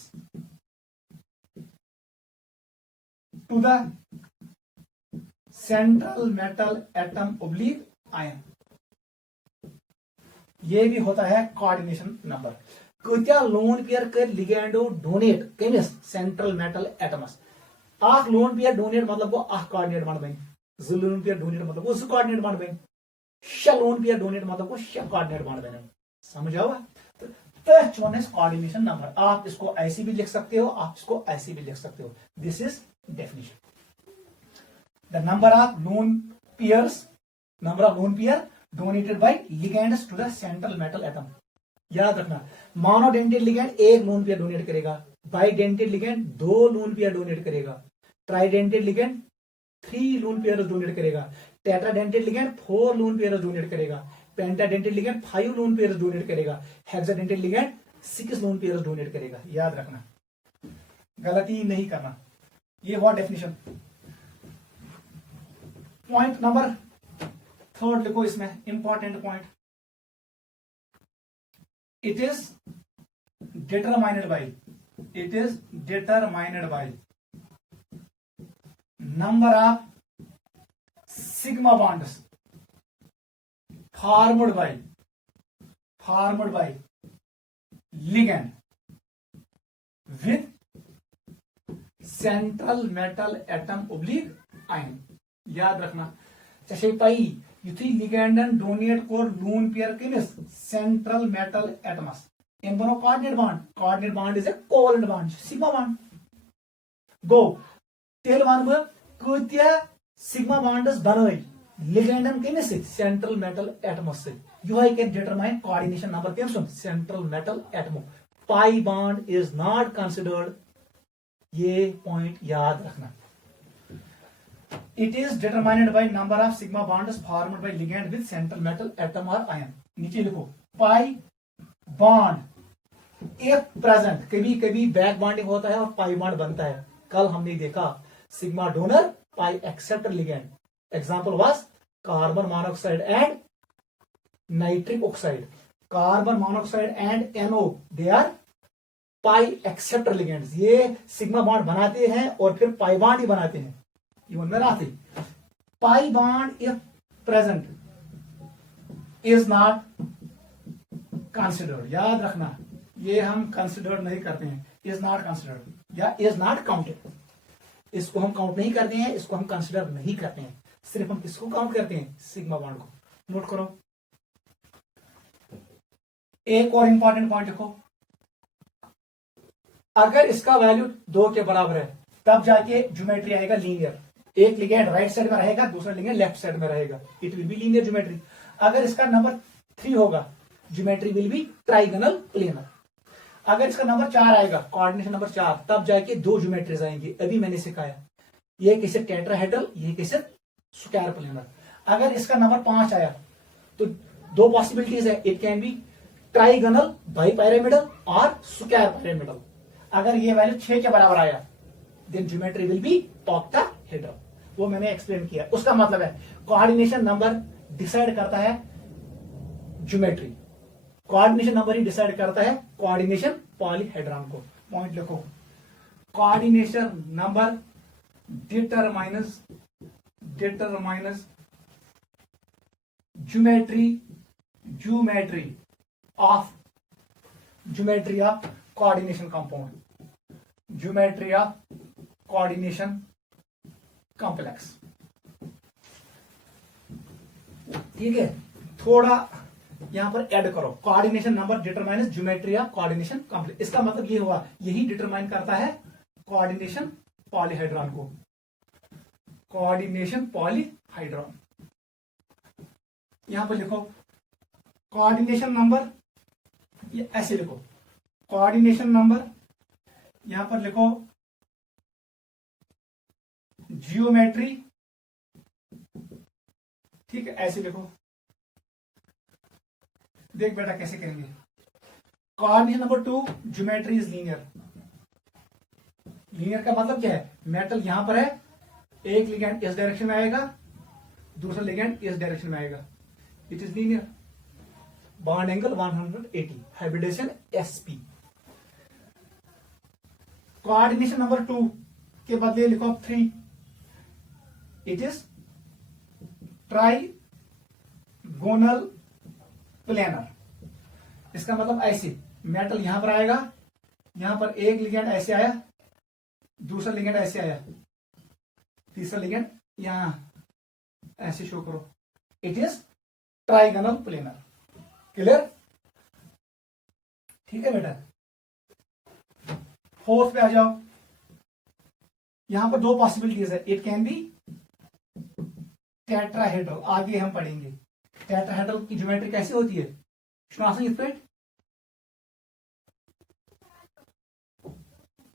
to the central metal atom oblique ion, ये भी होता है कोऑर्डिनेशन नंबर। कत्या लोन पेयर कर लिगेंडो डोनेट कमिस सेंट्रल मेटल एटमस, अख लोन पेयर डोनेट मतलब गो अख कोऑर्डिनेट बन बन, ज लोन पेयर डोनेट मतलब गो ज कोऑर्डिनेट बन बन, शे लोन पेयर डोनेट मतलब गो शे कोऑर्डिनेट बन बन। समझ आओ? तो कोऑर्डिनेशन नंबर आप इसको ऐसे भी लिख सकते हो, आप इसको ऐसे भी लिख सकते हो। This is definition. The number of lone pair donated by ligands to the central metal atom. याद रखना मोनोडेंटेड लिगेंड एक लोन पेयर डोनेट करेगा, बाइडेंटेड लिगेंड दो लोन पेयर डोनेट करेगा, tridentate ligand 3 lone pair donate करेगा, tetradentate ligand 4 lone pair donate करेगा, pentadentate ligand 5 lone pair donate करेगा, hexadentate ligand 6 lone pair donate करेगा। याद रखना, गलती नहीं करना। ये हुआ डेफिनेशन। पॉइंट नंबर 3 लिखो, इसमें important point, it is determined by number of sigma bonds formed by ligand with central metal atom oblique ion। याद रखना जैसे पाई युथी लिगेंडन डोनेट को लोन पेयर कमिस सेंट्रल मेटल एटमस इन बनो coordinate bond is a covalent bond sigma bond गो तेल वन कत्या सिग्मा बॉन्ड्स बनाई लिगेंडन कमिस सेंट्रल मेटल एटमस से you can determine coordination number कम सुन सेंट्रल मेटल एटमो pi bond is not considered. ये पॉइंट याद रखना। It is determined by number of sigma bonds formed by ligand with central metal atom or ion। नीचे लिखो pi bond if present, कभी कभी बैक बॉन्डिंग होता है और पाई बॉन्ड बनता है। कल हमने देखा sigma donor pi acceptor ligand, example was carbon monoxide and nitric oxide. Carbon monoxide and NO they are pi acceptor ligands. ये सिग्मा बॉन्ड बनाते हैं और फिर पाई बॉन्ड ही बनाते हैं। Pi bond if present is not considered. याद रखना ये हम कंसिडर नहीं करते हैं, इज नॉट कंसिडर्ड या इज नॉट काउंटेड। इसको हम काउंट नहीं करते हैं, इसको हम कंसिडर नहीं करते हैं, सिर्फ हम किसको काउंट करते हैं, सिग्मा बॉन्ड को। नोट करो। एक और इंपॉर्टेंट पॉइंट लिखो, अगर इसका वैल्यू 2 के बराबर है तब जाके ज्योमेट्री आएगा लीनियर। एक लिगेंड राइट साइड में रहेगा, दूसरा लिगेंड लेफ्ट साइड में रहेगा, it will be linear geometry. अगर इसका नंबर 3 होगा geometry will B trigonal planar. अगर इसका नंबर 4 आएगा, कोऑर्डिनेशन नंबर 4, तब जाके 2 ज्योमेट्रीज आएंगी। अभी मैंने सिखाया, ये कैसे टेट्राहेड्रल, ये कैसे स्क्वायर प्लेनर। अगर इसका नंबर 5 आया तो 2 पॉसिबिलिटीज है, it can be trigonal bipyramidal और स्क्वायर पिरामिडल। अगर ये वैल्यू 6 के बराबर आया then geometry will be octahedral. वो मैंने एक्सप्लेन किया। उसका मतलब है कोऑर्डिनेशन नंबर डिसाइड करता है ज्योमेट्री, कोऑर्डिनेशन नंबर ही डिसाइड करता है कोऑर्डिनेशन पॉलीहेड्रॉन को। पॉइंट लिखो, coordination number determines geometry of coordination compound, geometry of coordination complex. ठीक है, थोड़ा यहां पर ऐड करो, coordination number determines geometry of coordination complete. इसका मतलब ये हुआ, यही डिटरमाइन करता है कोऑर्डिनेशन पॉलीहाइड्रॉन को, कोऑर्डिनेशन पॉलीहाइड्रॉन। यहां पर लिखो कोऑर्डिनेशन नंबर, ये ऐसे लिखो कोऑर्डिनेशन नंबर, यहां पर लिखो जियोमेट्री, ठीक है, ऐसे लिखो। देख बेटा कैसे करेंगे। Coordination number 2, geometry is linear. Linear का मतलब क्या है, मेटल यहां पर है, एक लिगेंड इस डायरेक्शन में आएगा, दूसरा लिगेंड इस डायरेक्शन में आएगा, it is linear. Bond angle 180, hybridization sp। Coordination number 2 के बदले लिखो 3, इट इज ट्राइगोनल प्लेनर। इसका मतलब ऐसे, मेटल यहां पर आएगा, यहां पर एक लिगेंड ऐसे आया, दूसरा लिगेंड ऐसे आया, तीसरा लिगेंड यहां ऐसे शो करो, it is trigonal planar. Clear? ठीक है बेटा। फोर्थ पे आ जाओ। यहां पर दो पॉसिबिलिटीज है, इट कैन बी टेट्राहेड्रल, आगे हम पढ़ेंगे टेट्राहेड्रल की ज्योमेट्री कैसी होती है। स्पेट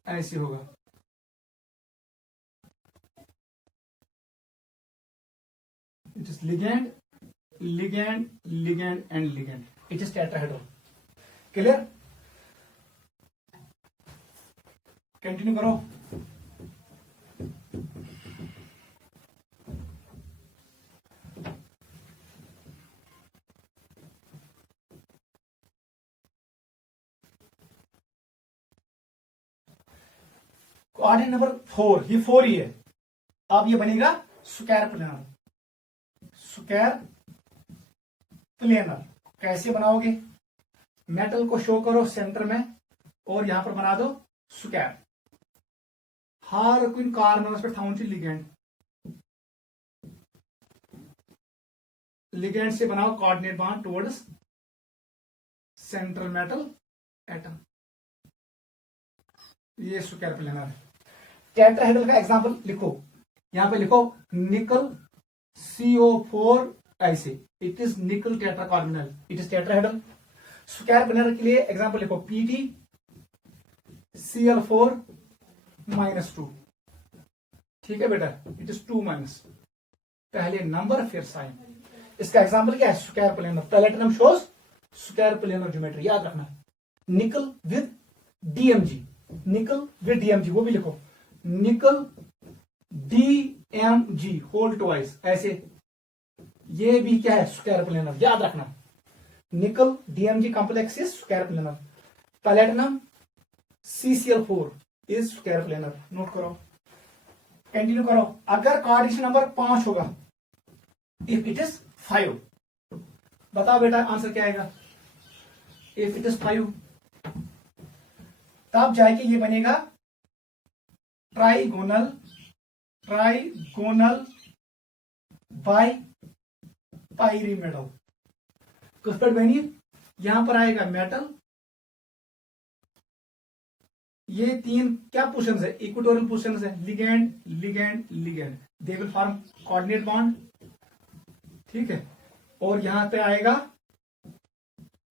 ऐसे होगा, it is ligand ligand ligand and ligand, it is tetrahedral. Clear? Continue करो। कोऑर्डिनेट नंबर 4, ये 4 ही है। अब ये बनेगा स्क्वायर प्लेनर। स्क्वायर प्लेनर कैसे बनाओगे, मेटल को शो करो सेंटर में और यहां पर बना दो स्क्वायर। हर कुछ कॉर्नर्स पे थाउन लिगेंड, लिगेंड से बनाओ coordinate bond towards central metal atom. ये स्क्वायर प्लेनर है। टेट्राहेड्रल का एग्जांपल लिखो, यहां पे लिखो निकल CO4 ऐसे, it is nickel tetracarbonyl, it is tetrahedral. Square planar के लिए एग्जांपल लिखो PT Cl4 -2, ठीक है बेटा, इट इज 2-, पहले नंबर फिर साइन। इसका एग्जांपल क्या है, square planar. Platinum shows square planar geometry, याद रखना। निकल विद DMG, निकल विद DMG, वो भी लिखो निकल DMG होल ट्वाइस, ऐसे। ये भी क्या है, स्क्वायर प्लेनर, याद रखना। निकल DMG complex is square planar. Platinum CCl4 is square planar. Note करो, कंटिन्यू करो। अगर कोऑर्डिनेशन नंबर 5 होगा, इफ इट इज 5, बताओ बेटा आंसर क्या आएगा। इफ इट इज 5, तब जाके ये बनेगा ट्राइगोनल, ट्राइगोनल बाई पाइरीमेडल। किस पर बनी, यहां पर आएगा मेटल, ये 3 क्या पोजीशंस है, इक्वेटोरियल पोजीशंस है, ligand ligand ligand, they will form coordinate bond, ठीक है। और यहां पे आएगा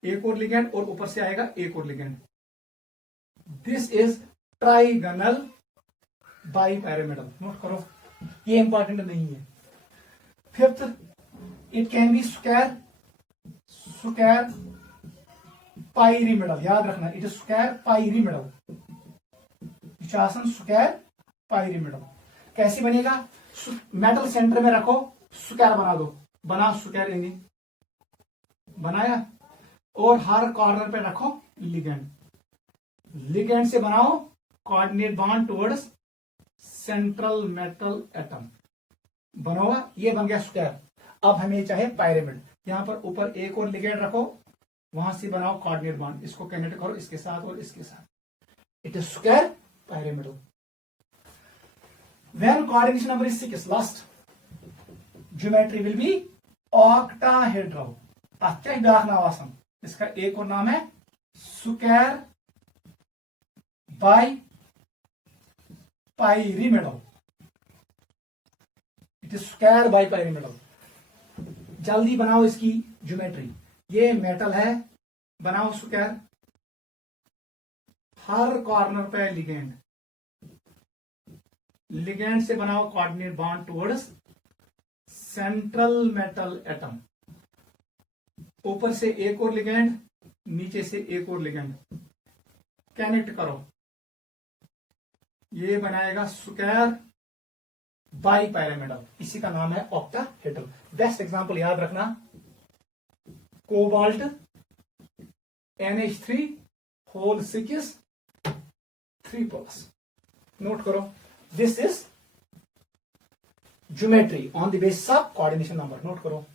एक और लिगेंड और ऊपर से आएगा एक और ligand. This is trigonal bipyramidal. Note करो, ये इंपॉर्टेंट नहीं है। Fifth, it can be square, square pyramidal, याद रखना, it is square pyramidal, square pyramidal. कैसे बनेगा, मेटल सेंटर में रखो, स्क्वायर बना दो, बना स्क्वायर इन्हीं बनाया, और हर कॉर्नर पे रखो लिगेंड, लिगेंड से बनाओ coordinate bond towards central metal atom, बनोगा, ये बन गया स्क्वायर। अब हमें चाहे पायरेमिड, यहां पर ऊपर एक और लिगेंड रखो, वहां से बनाओ कोऑर्डिनेट बॉन्ड, इसको कनेक्ट करो इसके साथ और इसके साथ, it is square pyramidal. When coordination number is 6, last geometry will be octahedral. अत क्या ब्याक नाम आसान, इसका एक और नाम है square bipyramidal. It is square bipyramidal. जल्दी बनाओ इसकी ज्योमेट्री। ये मेटल है, बनाओ स्क्वायर, हर कॉर्नर पे लिगेंड, लिगेंड से बनाओ coordinate bond towards central metal atom. ऊपर से एक और लिगेंड, नीचे से एक और लिगेंड कनेक्ट करो, ये बनाएगा स्क्वायर बाई पाइरामिडल। इसी का नाम है ऑक्टाहेड्रल। बेस्ट एग्जांपल याद रखना, कोबाल्ट NH3 होल 6 3+। नोट करो, this is geometry on the basis of coordination number. Note करो।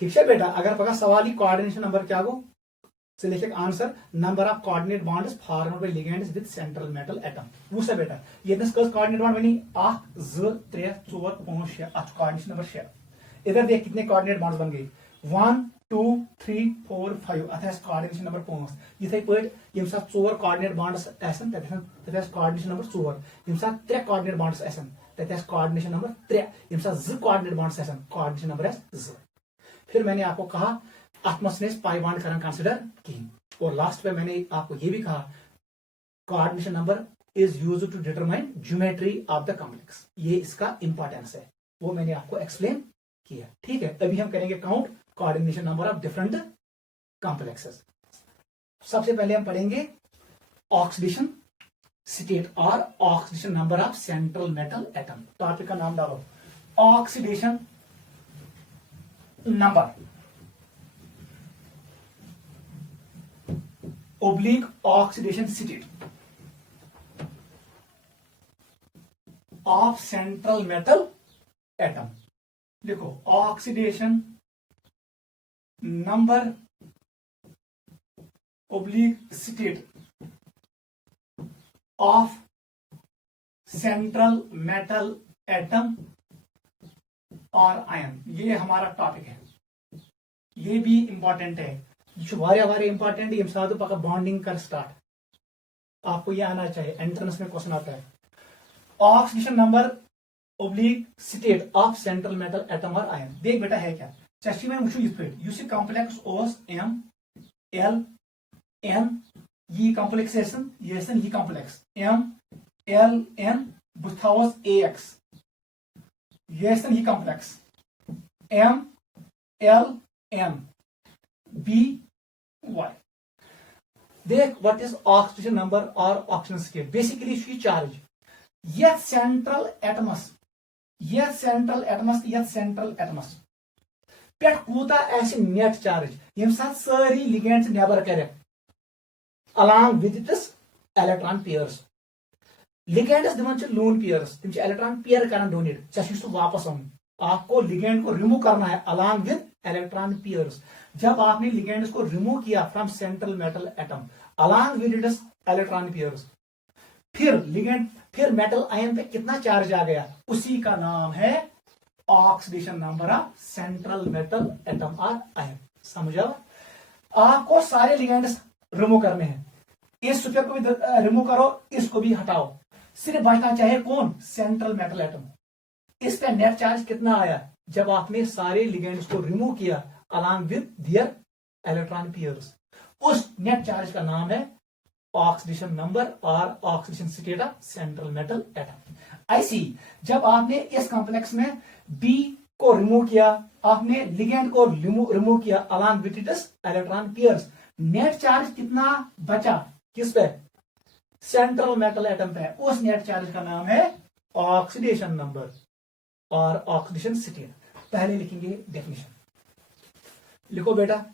ठीक है बेटा, अगर पका सवाल ही कोऑर्डिनेशन नंबर क्या गो, select answer number of coordinate bonds formed by ligands with central metal atom. वो से बेटा यदि कोऑर्डिनेट बॉन्ड बनी 1 2 3 4 5 6, अच्छा कोऑर्डिनेशन नंबर 6। इधर देख कितने कोऑर्डिनेट बॉन्ड्स बन गए, 1 2 3 4 5, अथ कोऑर्डिनेशन नंबर 5। इथे पे यम साथ 4 कोऑर्डिनेट बॉन्ड्स आसन तथ कोऑर्डिनेशन नंबर 4, यम साथ 3 कोऑर्डिनेट बॉन्ड्स आसन तथ कोऑर्डिनेशन नंबर 3, यम साथ 2 कोऑर्डिनेट बॉन्ड्स आसन कोऑर्डिनेशन नंबर 2। फिर मैंने आपको कहा एटमॉस्फेयर पाई बॉन्ड करना कंसिडर की, और लास्ट में मैंने आपको यह भी कहा coordination number is used to determine geometry of the complex. ये इसका इंपॉर्टेंस है, वो मैंने आपको एक्सप्लेन किया। ठीक है, अभी हम करेंगे count coordination number of different complexes. सबसे पहले हम पढ़ेंगे ऑक्सीडेशन स्टेट और oxidation number of central metal atom. Topic का नाम डालो oxidation number oblique oxidation state of central metal atom. देखो oxidation number oblique state of central metal atom और आयन, ये हमारा टॉपिक है। ये भी इंपॉर्टेंट है, वारे इंपॉर्टेंट। ये साथ पक्का बॉन्डिंग कर स्टार्ट, आपको ये आना चाहिए, एंट्रेंस में क्वेश्चन आता है। Oxidation number oblique state of central metal atom और आयन। देख बेटा है क्या, चशी में वुचु इस पे युस कॉम्प्लेक्स ओस M L N ये कॉम्प्लेक्सेशन ये कॉम्प्लेक्स M L N बुथावस AX ये complex M L N B Y। देख व्हाट इज ऑक्सीडेशन नंबर और ऑक्सीजन स्टेट। बेसिकली चार्ज यथ सेंट्रल एटमस पे कूता नेट चार्ज यम साथ सारी लिगेंड्स नेबर कर along with its electron pairs. Ligands दिवन लोन पेयर्स, तिम इलेक्ट्रॉन पेयर करन डोनेट, चशिश वापस आऊं। आपको लिगेंड को रिमूव करना है अलॉन्ग विद इलेक्ट्रॉन पेयर्स। जब आपने लिगेंड्स को रिमूव किया from central metal atom along with its electron pairs, फिर मेटल आयन पे कितना चार्ज आ गया, उसी का नाम है oxidation number of central metal atom और आयन। समझा? आपको सारे लिगेंड्स रिमूव करने हैं, इस सुपर को भी रिमूव करो, इसको भी हटाओ, सिर्फ बचना चाहे कौन, सेंट्रल मेटल एटम। इस पे नेट चार्ज कितना आया जब आपने सारे लिगेंड्स को रिमूव किया along with their electron pairs, उस नेट चार्ज का नाम है ऑक्सीडेशन नंबर और oxidation state of central metal atom. ऐसी जब आपने इस कॉम्प्लेक्स में बी को रिमूव किया, आपने लिगेंड को रिमूव किया along with its electron pairs, net charge कितना बचा किस पे, सेंट्रल मेटल एटम पे, उस नेट चार्ज का नाम है ऑक्सीडेशन नंबर और ऑक्सीडेशन स्टेट। पहले लिखेंगे डेफिनेशन, लिखो बेटा,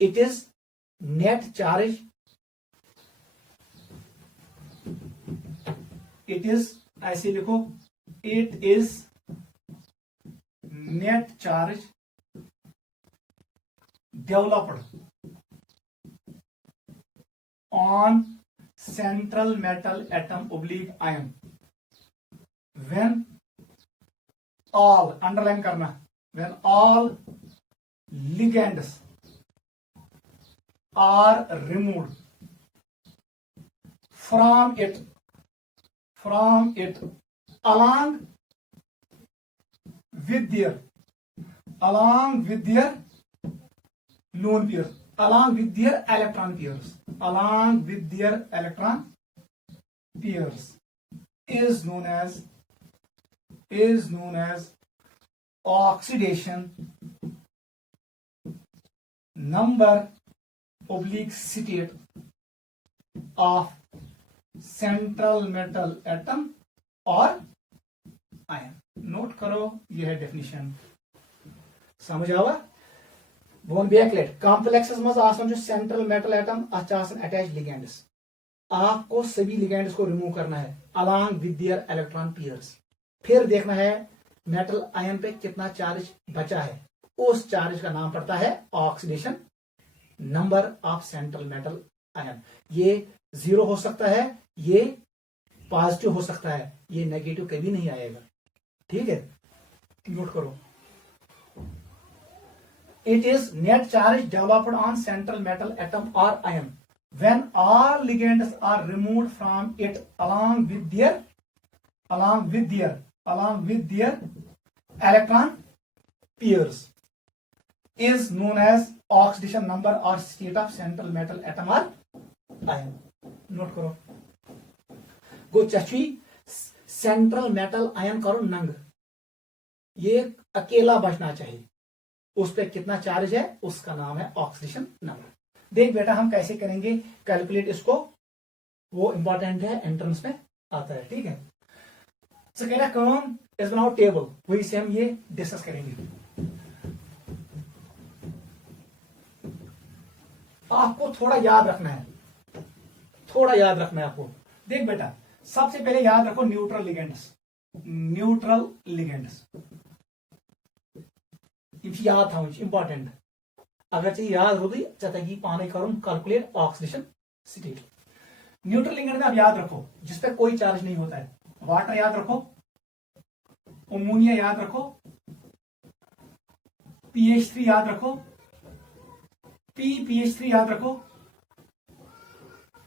it is net charge, it is, ऐसे लिखो, it is net charge developed on central metal atom oblique ion when all, underline करना, when all ligands are removed from it along with their lone pairs, along with their electron pairs, is known as oxidation number oblique state of central metal atom और ion. Note करो, यह है definition. समझ आवा? Bone बैकलेट complexes मज आसन जो central metal atom attach ligands, आपको सभी लिगेंड्स को रिमूव करना है along with their electron pairs. फिर देखना है मेटल आयन पे कितना चार्ज बचा है, उस चार्ज का नाम पड़ता है oxidation number of central metal ion. ये 0 हो सकता है, ये पॉजिटिव हो सकता है, ये नेगेटिव कभी नहीं आएगा। ठीक है, नोट करो। It is net charge developed on central metal atom और ion when all ligands are removed from it along with their electron pairs is known as oxidation number or state of central metal atom or ion। Note करो। गो चची central metal ion करो नंग, ये अकेला बचना चाहिए, उस पर कितना चार्ज है उसका नाम है ऑक्सीडेशन नंबर। देख बेटा हम कैसे करेंगे कैलकुलेट इसको, वो इंपॉर्टेंट है, एंट्रेंस में आता है। ठीक है, कहना कौन इस बनाओ टेबल, वही से हम ये डिस्कस करेंगे। आपको थोड़ा याद रखना है, आपको। देख बेटा सबसे पहले याद रखो न्यूट्रल लिगेंड्स याद था इंपॉर्टेंट। अगर चाहिए याद होगी तगी पाने करूं calculate oxidation state. Neutral ligand में आप याद रखो जिस पे कोई चार्ज नहीं होता है, वाटर याद रखो, अमोनिया याद रखो, pH3 याद रखो, pH3 याद रखो,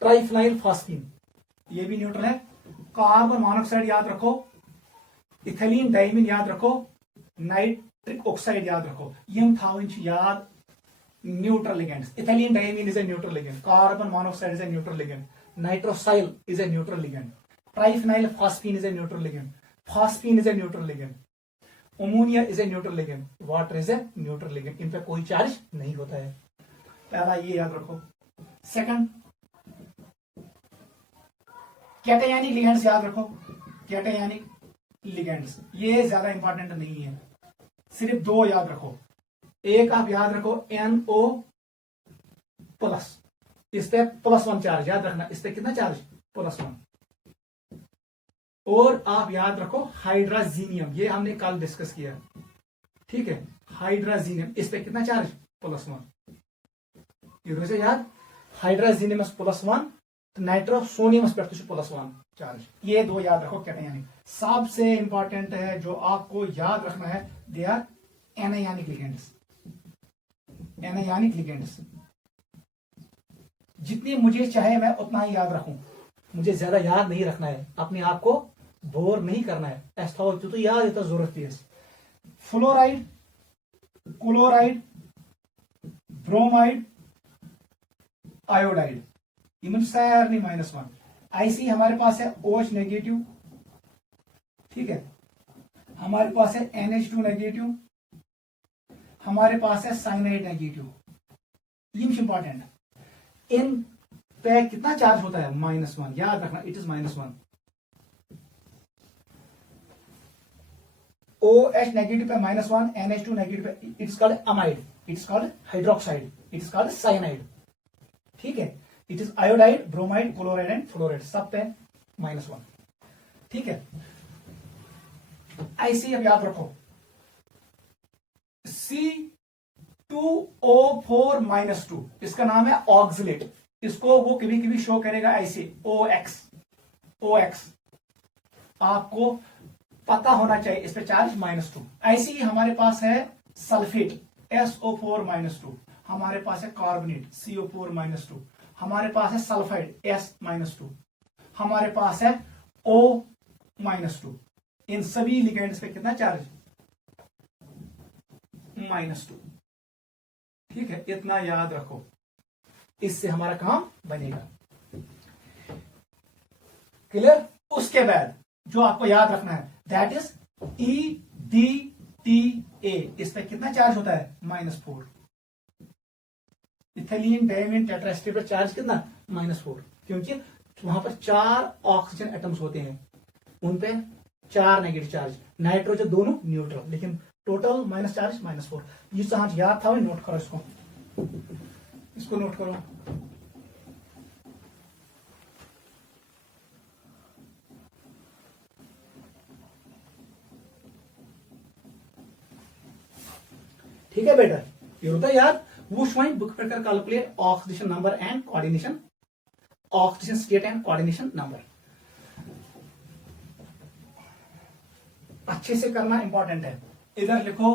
ट्राइफिनाइल फास्फीन ये भी न्यूट्रल है, कार्बन मोनोक्साइड याद रखो, इथिलीन डाइमीन याद रखो, नाइट्रिक ऑक्साइड याद रखो। यम थावन याद neutral ligands. Ethylene diamine is a neutral ligand, carbon monoxide is a neutral ligand, nitrosyl is a neutral ligand, triphenyl phosphine is a neutral ligand, phosphine is a neutral ligand, ammonia is a neutral ligand, water is a neutral ligand. इन पे कोई charge नहीं होता है, पहला ये याद रखो। सेकंड कैटायनिक लिगेंड्स याद रखो, कैटायनिक लिगेंड्स ये ज्यादा इंपॉर्टेंट नहीं है, सिर्फ 2 याद रखो। एक आप याद रखो NO+, इस पे +1 चार्ज याद रखना, इस पे कितना चार्ज +1। और आप याद रखो हाइड्राजीनियम, ये हमने कल डिस्कस किया। ठीक है, हाइड्राजीनियम इस पे कितना चार्ज +1। ये याद हाइड्राजीनियम +1, नाइट्रोसोनियम पे +1 चार्ज। ये 2 याद रखो कैटायनिक। सबसे इंपॉर्टेंट है जो आपको याद रखना है, they are anionic ligands. Anionic ligands जितनी मुझे चाहे मैं उतना ही याद रखूं, मुझे ज्यादा याद नहीं रखना है, अपने आप को बोर नहीं करना है। ऐसा तो याद है तो जरूरत है। फ्लोराइड, क्लोराइड, ब्रोमाइड, आयोडाइड, इनमें सारे -1। ऐसी हमारे पास है OH नेगेटिव, ठीक है, हमारे पास है NH2 नेगेटिव, हमारे पास है साइनाइड नेगेटिव। ये इंपॉर्टेंट है। इन पे कितना चार्ज होता है -1, याद रखना, इट इज -1। OH नेगेटिव पे -1, NH2 नेगेटिव पे it's called amide, it's called hydroxide, it's called cyanide. ठीक है, it is iodide, bromide, chloride and fluoride, सब पे -1। ठीक है, ऐसे अब याद रखो C2O4-2 इसका नाम है ऑक्सिलेट। इसको वो कभी कभी शो करेगा ऐसे OX। आपको पता होना चाहिए इस पे चार्ज -2। ऐसे ही हमारे पास है सल्फेट SO4-2, हमारे पास है कार्बोनेट CO4-2, हमारे पास है सल्फाइड S-2, हमारे पास है O-2। इन सभी लिगेंड्स पे कितना चार्ज? -2। ठीक है, इतना याद रखो, इससे हमारा काम बनेगा। क्लियर? उसके बाद जो आपको याद रखना है दैट इज EDTA। इस पे कितना चार्ज होता है? -4। इथिलीन डायमीन टेट्राएस्टर पर चार्ज कितना? -4, क्योंकि वहां पर 4 ऑक्सीजन एटम्स होते हैं, उन पे 4 नेगेटिव चार्ज, नाइट्रोजन दोनों न्यूट्रल, लेकिन टोटल माइनस चार्ज -4। ये जहां याद था वही नोट करो, इसको नोट करो। ठीक है बेटा, ये होता है याद। वुशवाइन बुक पर calculate oxidation number and coordination, oxygen state and coordination number. अच्छे से करना इंपॉर्टेंट है। इधर लिखो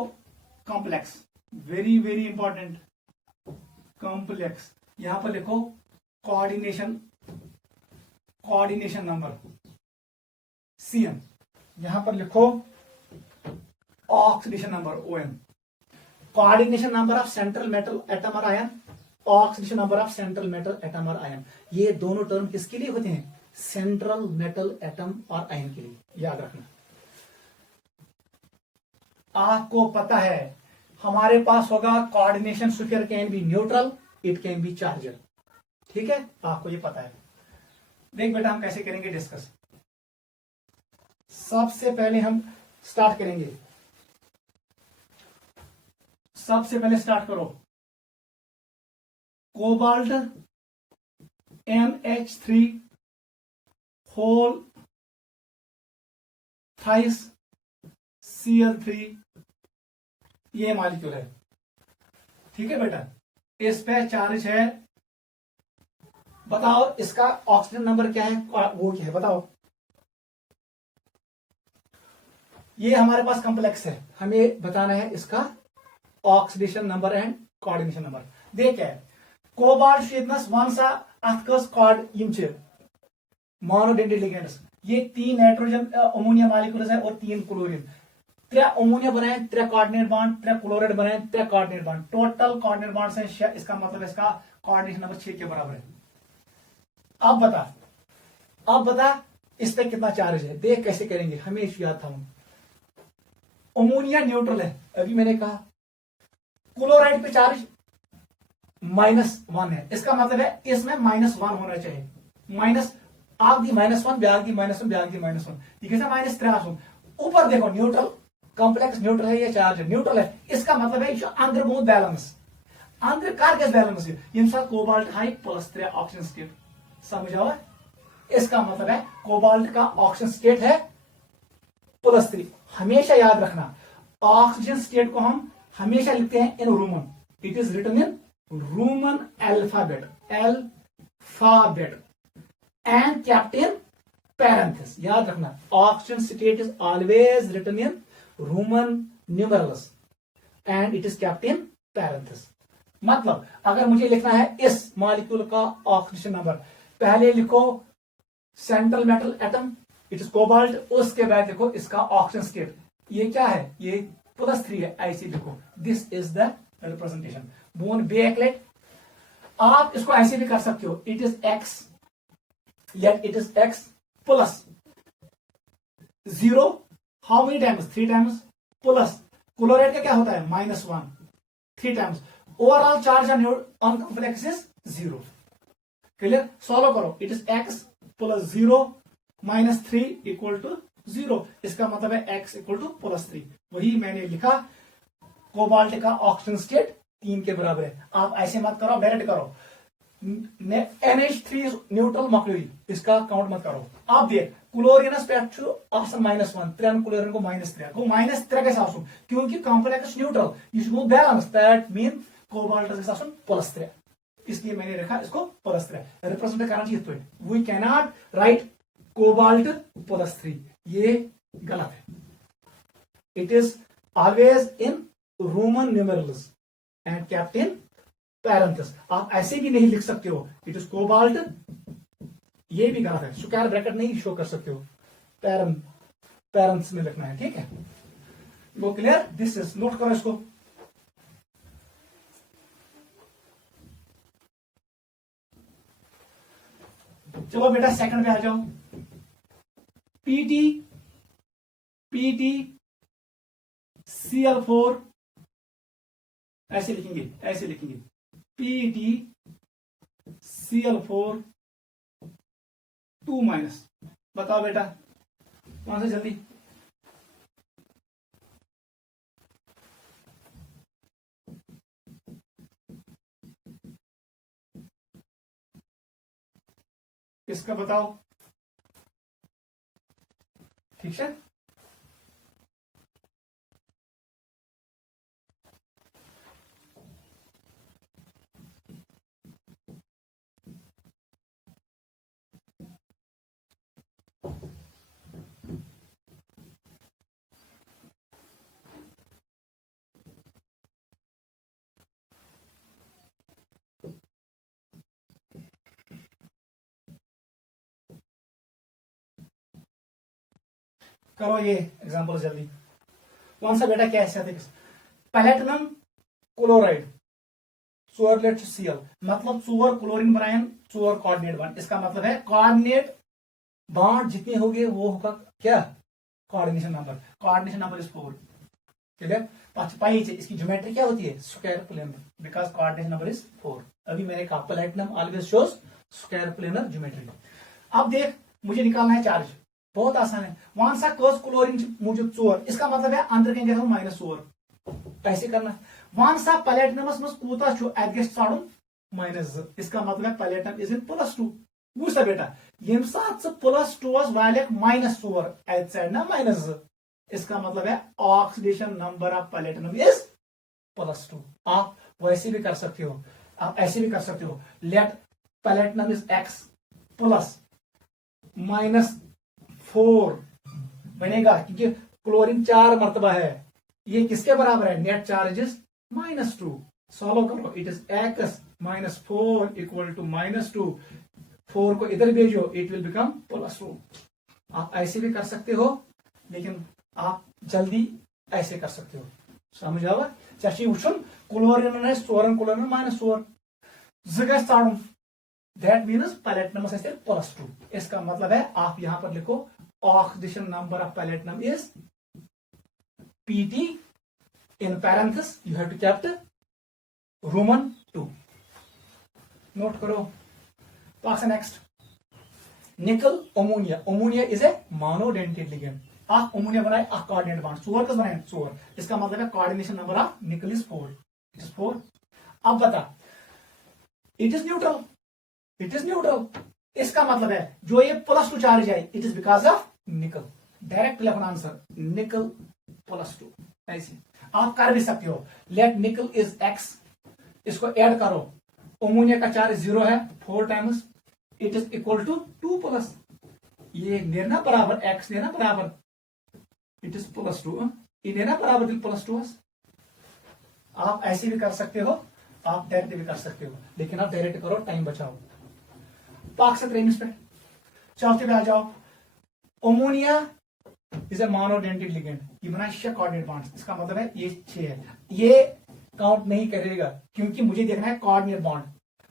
complex, very very important, complex. यहां पर लिखो कोऑर्डिनेशन, कोऑर्डिनेशन नंबर CN। यहां पर लिखो oxidation number ON, coordination number of central metal atom और ion, oxidation number of central metal atom और आयन। ये दोनों टर्म किसके लिए होते हैं? सेंट्रल मेटल एटम और आयन के लिए, याद रखना। आपको पता है हमारे पास होगा coordination sphere can be neutral, it can B charger. ठीक है, आपको ये पता है। देख बेटा, हम कैसे करेंगे डिस्कस। सबसे पहले हम स्टार्ट करेंगे, सबसे पहले स्टार्ट करो cobalt NH3 whole thrice Cl3, ये मॉलिक्यूल है। ठीक है बेटा, इस पे चार्ज है, बताओ इसका ऑक्सीजन नंबर क्या है, वो क्या है बताओ। ये हमारे पास कॉम्प्लेक्स है, हमें बताना है इसका oxidation number and coordination number. देख क्या है, कोबाल्ट शीतनस वन सा अथ कस कॉर्ड यम छ मोनोडेंटेड लिगेंड्स। ये 3 नाइट्रोजन अमोनिया मॉलिक्यूल्स है और 3 क्लोरीन। 3 अमोनिया बनाए, 3 कोऑर्डिनेट बॉन्ड, 3 क्लोराइड बनाए, 3 coordinate bond, total coordinate bond है 6। इसका मतलब इसका कोऑर्डिनेशन नंबर 6 के बराबर है। अब बता इस पे कितना चार्ज है। देख कैसे करेंगे, हमें याद था। अमोनिया न्यूट्रल है, अभी मैंने कहा। क्लोराइड पे चार्ज -1 है, इसका मतलब है इसमें -1 होना चाहिए। माइनस आग दी -1, ब्याग दी -1, ब्याग दी -1, ठीक है -3। ऊपर देखो न्यूट्रल, कॉम्प्लेक्स न्यूट्रल है, ये चार्ज न्यूट्रल है, इसका मतलब है अंदर बहुत बैलेंस, अंदर कर बैलेंस ये कोबाल्ट हाई +3 ऑक्सीजन स्टेट। समझ आवा? इसका मतलब है कोबाल्ट का ऑक्सीजन स्टेट है +3। हमेशा याद रखना, ऑक्सीजन स्टेट को हम हमेशा लिखते हैं in Roman, it is written in Roman alphabet and kept in parenthesis। याद रखना, oxygen state is always written in Roman numerals and it is kept in parenthesis। मतलब अगर मुझे लिखना है इस मॉलिक्यूल का ऑक्सीडेशन नंबर, पहले लिखो central metal atom, it is cobalt, उसके बाद लिखो इसका ऑक्सीजन स्टेट। ये क्या है? ये +3 है, ऐसे लिखो। This is the representation. बोन बेकलेट, आप इसको ऐसे भी कर सकते हो, it is x, let it is x plus 0, how many times? 3 times, plus chloride का क्या होता है? -1, 3 times. Overall charge on complex is 0। Clear? Solve करो, इट इज x प्लस 0 -3 = 0। इसका मतलब है x = +3। वही मैंने लिखा, कोबाल्ट का ऑक्सीजन स्टेट 3 के बराबर है। आप ऐसे मत करो, डायरेक्ट करो। NH3 न्यूट्रल मॉलिक्यूल, इसका काउंट मत करो। आप देख क्लोरीनस पे -1, 3 क्लोरीन को -3 गो -3 कैसे आसुन? क्योंकि कॉम्प्लेक्स न्यूट्रल, यह गो बैलेंस, दैट मीन कोबाल्ट +3, इसलिए मैंने रखा इसको +3। रिप्रेजेंट करना चाहिए पे, वी कैनॉट राइट कोबाल्ट +3, ये गलत है। It is always in Roman numerals and kept in parentheses. आप ऐसे भी नहीं लिख सकते हो, it is cobalt, ये भी गलत है, स्क्वायर ब्रैकेट नहीं शो कर सकते हो, पेरेंट्स में लिखना है, ठीक है। वो क्लियर, दिस इज, नोट करो इसको। चलो बेटा सेकंड पे आ जाओ। पीटी Cl4, ऐसे लिखेंगे पीटी Cl4 2-, बताओ बेटा कौन से, जल्दी। किसका बताओ, ठीक है। करो ये एग्जांपल जल्दी। कौन सा बेटा, क्या है, प्लेटिनम क्लोराइड चोर Cl, मतलब चोर क्लोरीन बनायन चोर कोऑर्डिनेट बॉन्ड। इसका मतलब है कोऑर्डिनेट बॉन्ड जितने होंगे वो होगा क्या, coordination number. Coordination number is 4, ठीक है। पाई इसकी ज्योमेट्री क्या होती है, square planar, because coordination number is 4। अभी मैंने कहा platinum always shows square planar geometry. अब देख, मुझे निकालना है चार्ज, बहुत आसान है। वन सा कस क्लोरीन मूजूब 4, इसका मतलब है अंदर कहेंगे हम -4, ऐसे करना। वन सा प्लेटिनमस मस कूता अगेस्ट साड़न -, इसका मतलब है प्लेटिनम इज इन +2। वूसा बेटा यम साथ +2 वाले -4 एड ना -, इसका मतलब है oxidation number of platinum is +2। आप वैसे भी कर सकते हो, आप ऐसे भी कर सकते हो, let platinum is X plus -4 बनेगा, क्योंकि क्लोरीन 4 मर्तबा है, ये किसके बराबर है, नेट चार्ज इज -2। सॉल्व करो, it is X -4 equal to -2, 4 को इधर भेजो, इट विल बिकम +2। आप ऐसे भी कर सकते हो, लेकिन आप जल्दी ऐसे कर सकते हो, समझ आवा। चाची उछुन क्लोरीन 4 क्लोरीन -4 जगह साड़ू, दैट मीन्स प्लेटिनम ऐसे +2। इसका मतलब है आप यहां पर लिखो oxidation number of platinum is Pt, in parenthesis you have to kept Roman 2। Note करो। पास नेक्स्ट, निकल ammonia. Ammonia is A monodentate ligand. आप अमोनिया बनाए कोऑर्डिनेट बॉन्ड, चोर कस बनाए चोर, इसका मतलब है कोऑर्डिनेशन नंबर ऑफ निकल इज 4, इट इज 4। अब बता, it is neutral, it is neutral, इसका मतलब है जो ये +2 चार्ज है, इट इज बिकॉज ऑफ निकल। डायरेक्ट लेफ्ट आंसर, निकल +2। ऐसे आप कर भी सकते हो, लेट निकल इज X, इसको ऐड करो, अमोनिया का चार्ज 0 है, 4 times it is equal to 2+, ये लेना बराबर X लेना बराबर इट इज +2, ये लेना बराबर +2। आप ऐसे भी कर सकते हो, आप डायरेक्ट भी कर सकते हो, लेकिन आप डायरेक्ट करो, टाइम बचाओ। पाक से प्रेमिस पे चौथे पे आ जाओ। Ammonia is A monodentate ligand, ये बना 6 कोऑर्डिनेट बॉन्ड्स, इसका मतलब है ये 6 है, ये काउंट नहीं करेगा क्योंकि मुझे देखना है coordinate bond.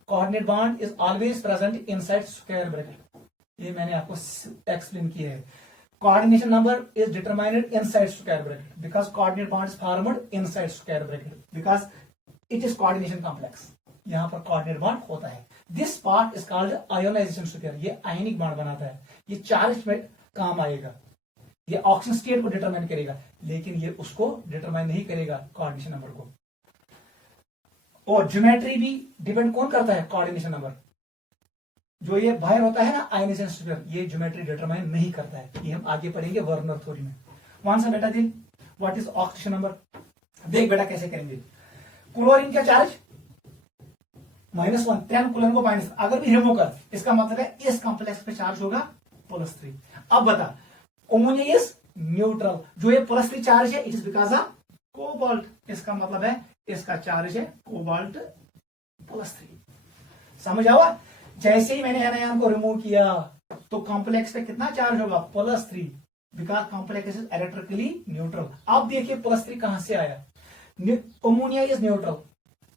Coordinate bond is always present inside square bracket, ये मैंने आपको एक्सप्लेन किया है। Coordination number is determined inside square bracket because coordinate bond is formed inside square bracket because it is coordination complex, यहां पर coordinate bond होता है। This part is called ionisation square, ये आयनिक बॉन्ड बनाता है, ये चार्ज में काम आएगा, ये ऑक्सीजन स्टेट को डिटरमाइन करेगा, लेकिन ये उसको डिटरमाइन नहीं करेगा कोऑर्डिनेशन नंबर को। और ज्योमेट्री भी डिपेंड कौन करता है, कोऑर्डिनेशन नंबर। जो ये बाहर होता है ना आयनाइजेशन स्क्वायर, ये ज्योमेट्री डिटरमाइन नहीं करता है, ये हम आगे पढ़ेंगे वर्नर थ्योरी में। कौन सा बेटा देख, व्हाट इज ऑक्सीजन नंबर, देख बेटा कैसे करेंगे। क्लोरीन का चार्ज -1, 10 क्लोरीन को माइनस, अगर भी रिमूव कर, इसका मतलब है इस कॉम्प्लेक्स पे चार्ज होगा +3। अब बता, अमोनिया इज न्यूट्रल। जो ये +3 चार्ज है, it is because of cobalt. इसका मतलब है इसका चार्ज है कोबाल्ट +3। समझ आवा? जैसे ही मैंने एनायन को रिमूव किया तो कॉम्प्लेक्स पे कितना चार्ज होगा? +3, because complex is electrically neutral. अब देखिए +3 कहां से आया? अमोनिया इज न्यूट्रल,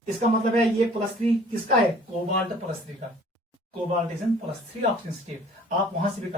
इसका मतलब है ये +3 किसका है? कोबाल्ट +3 का। Cobalt is in +3 oxygen state. आप वहां से भी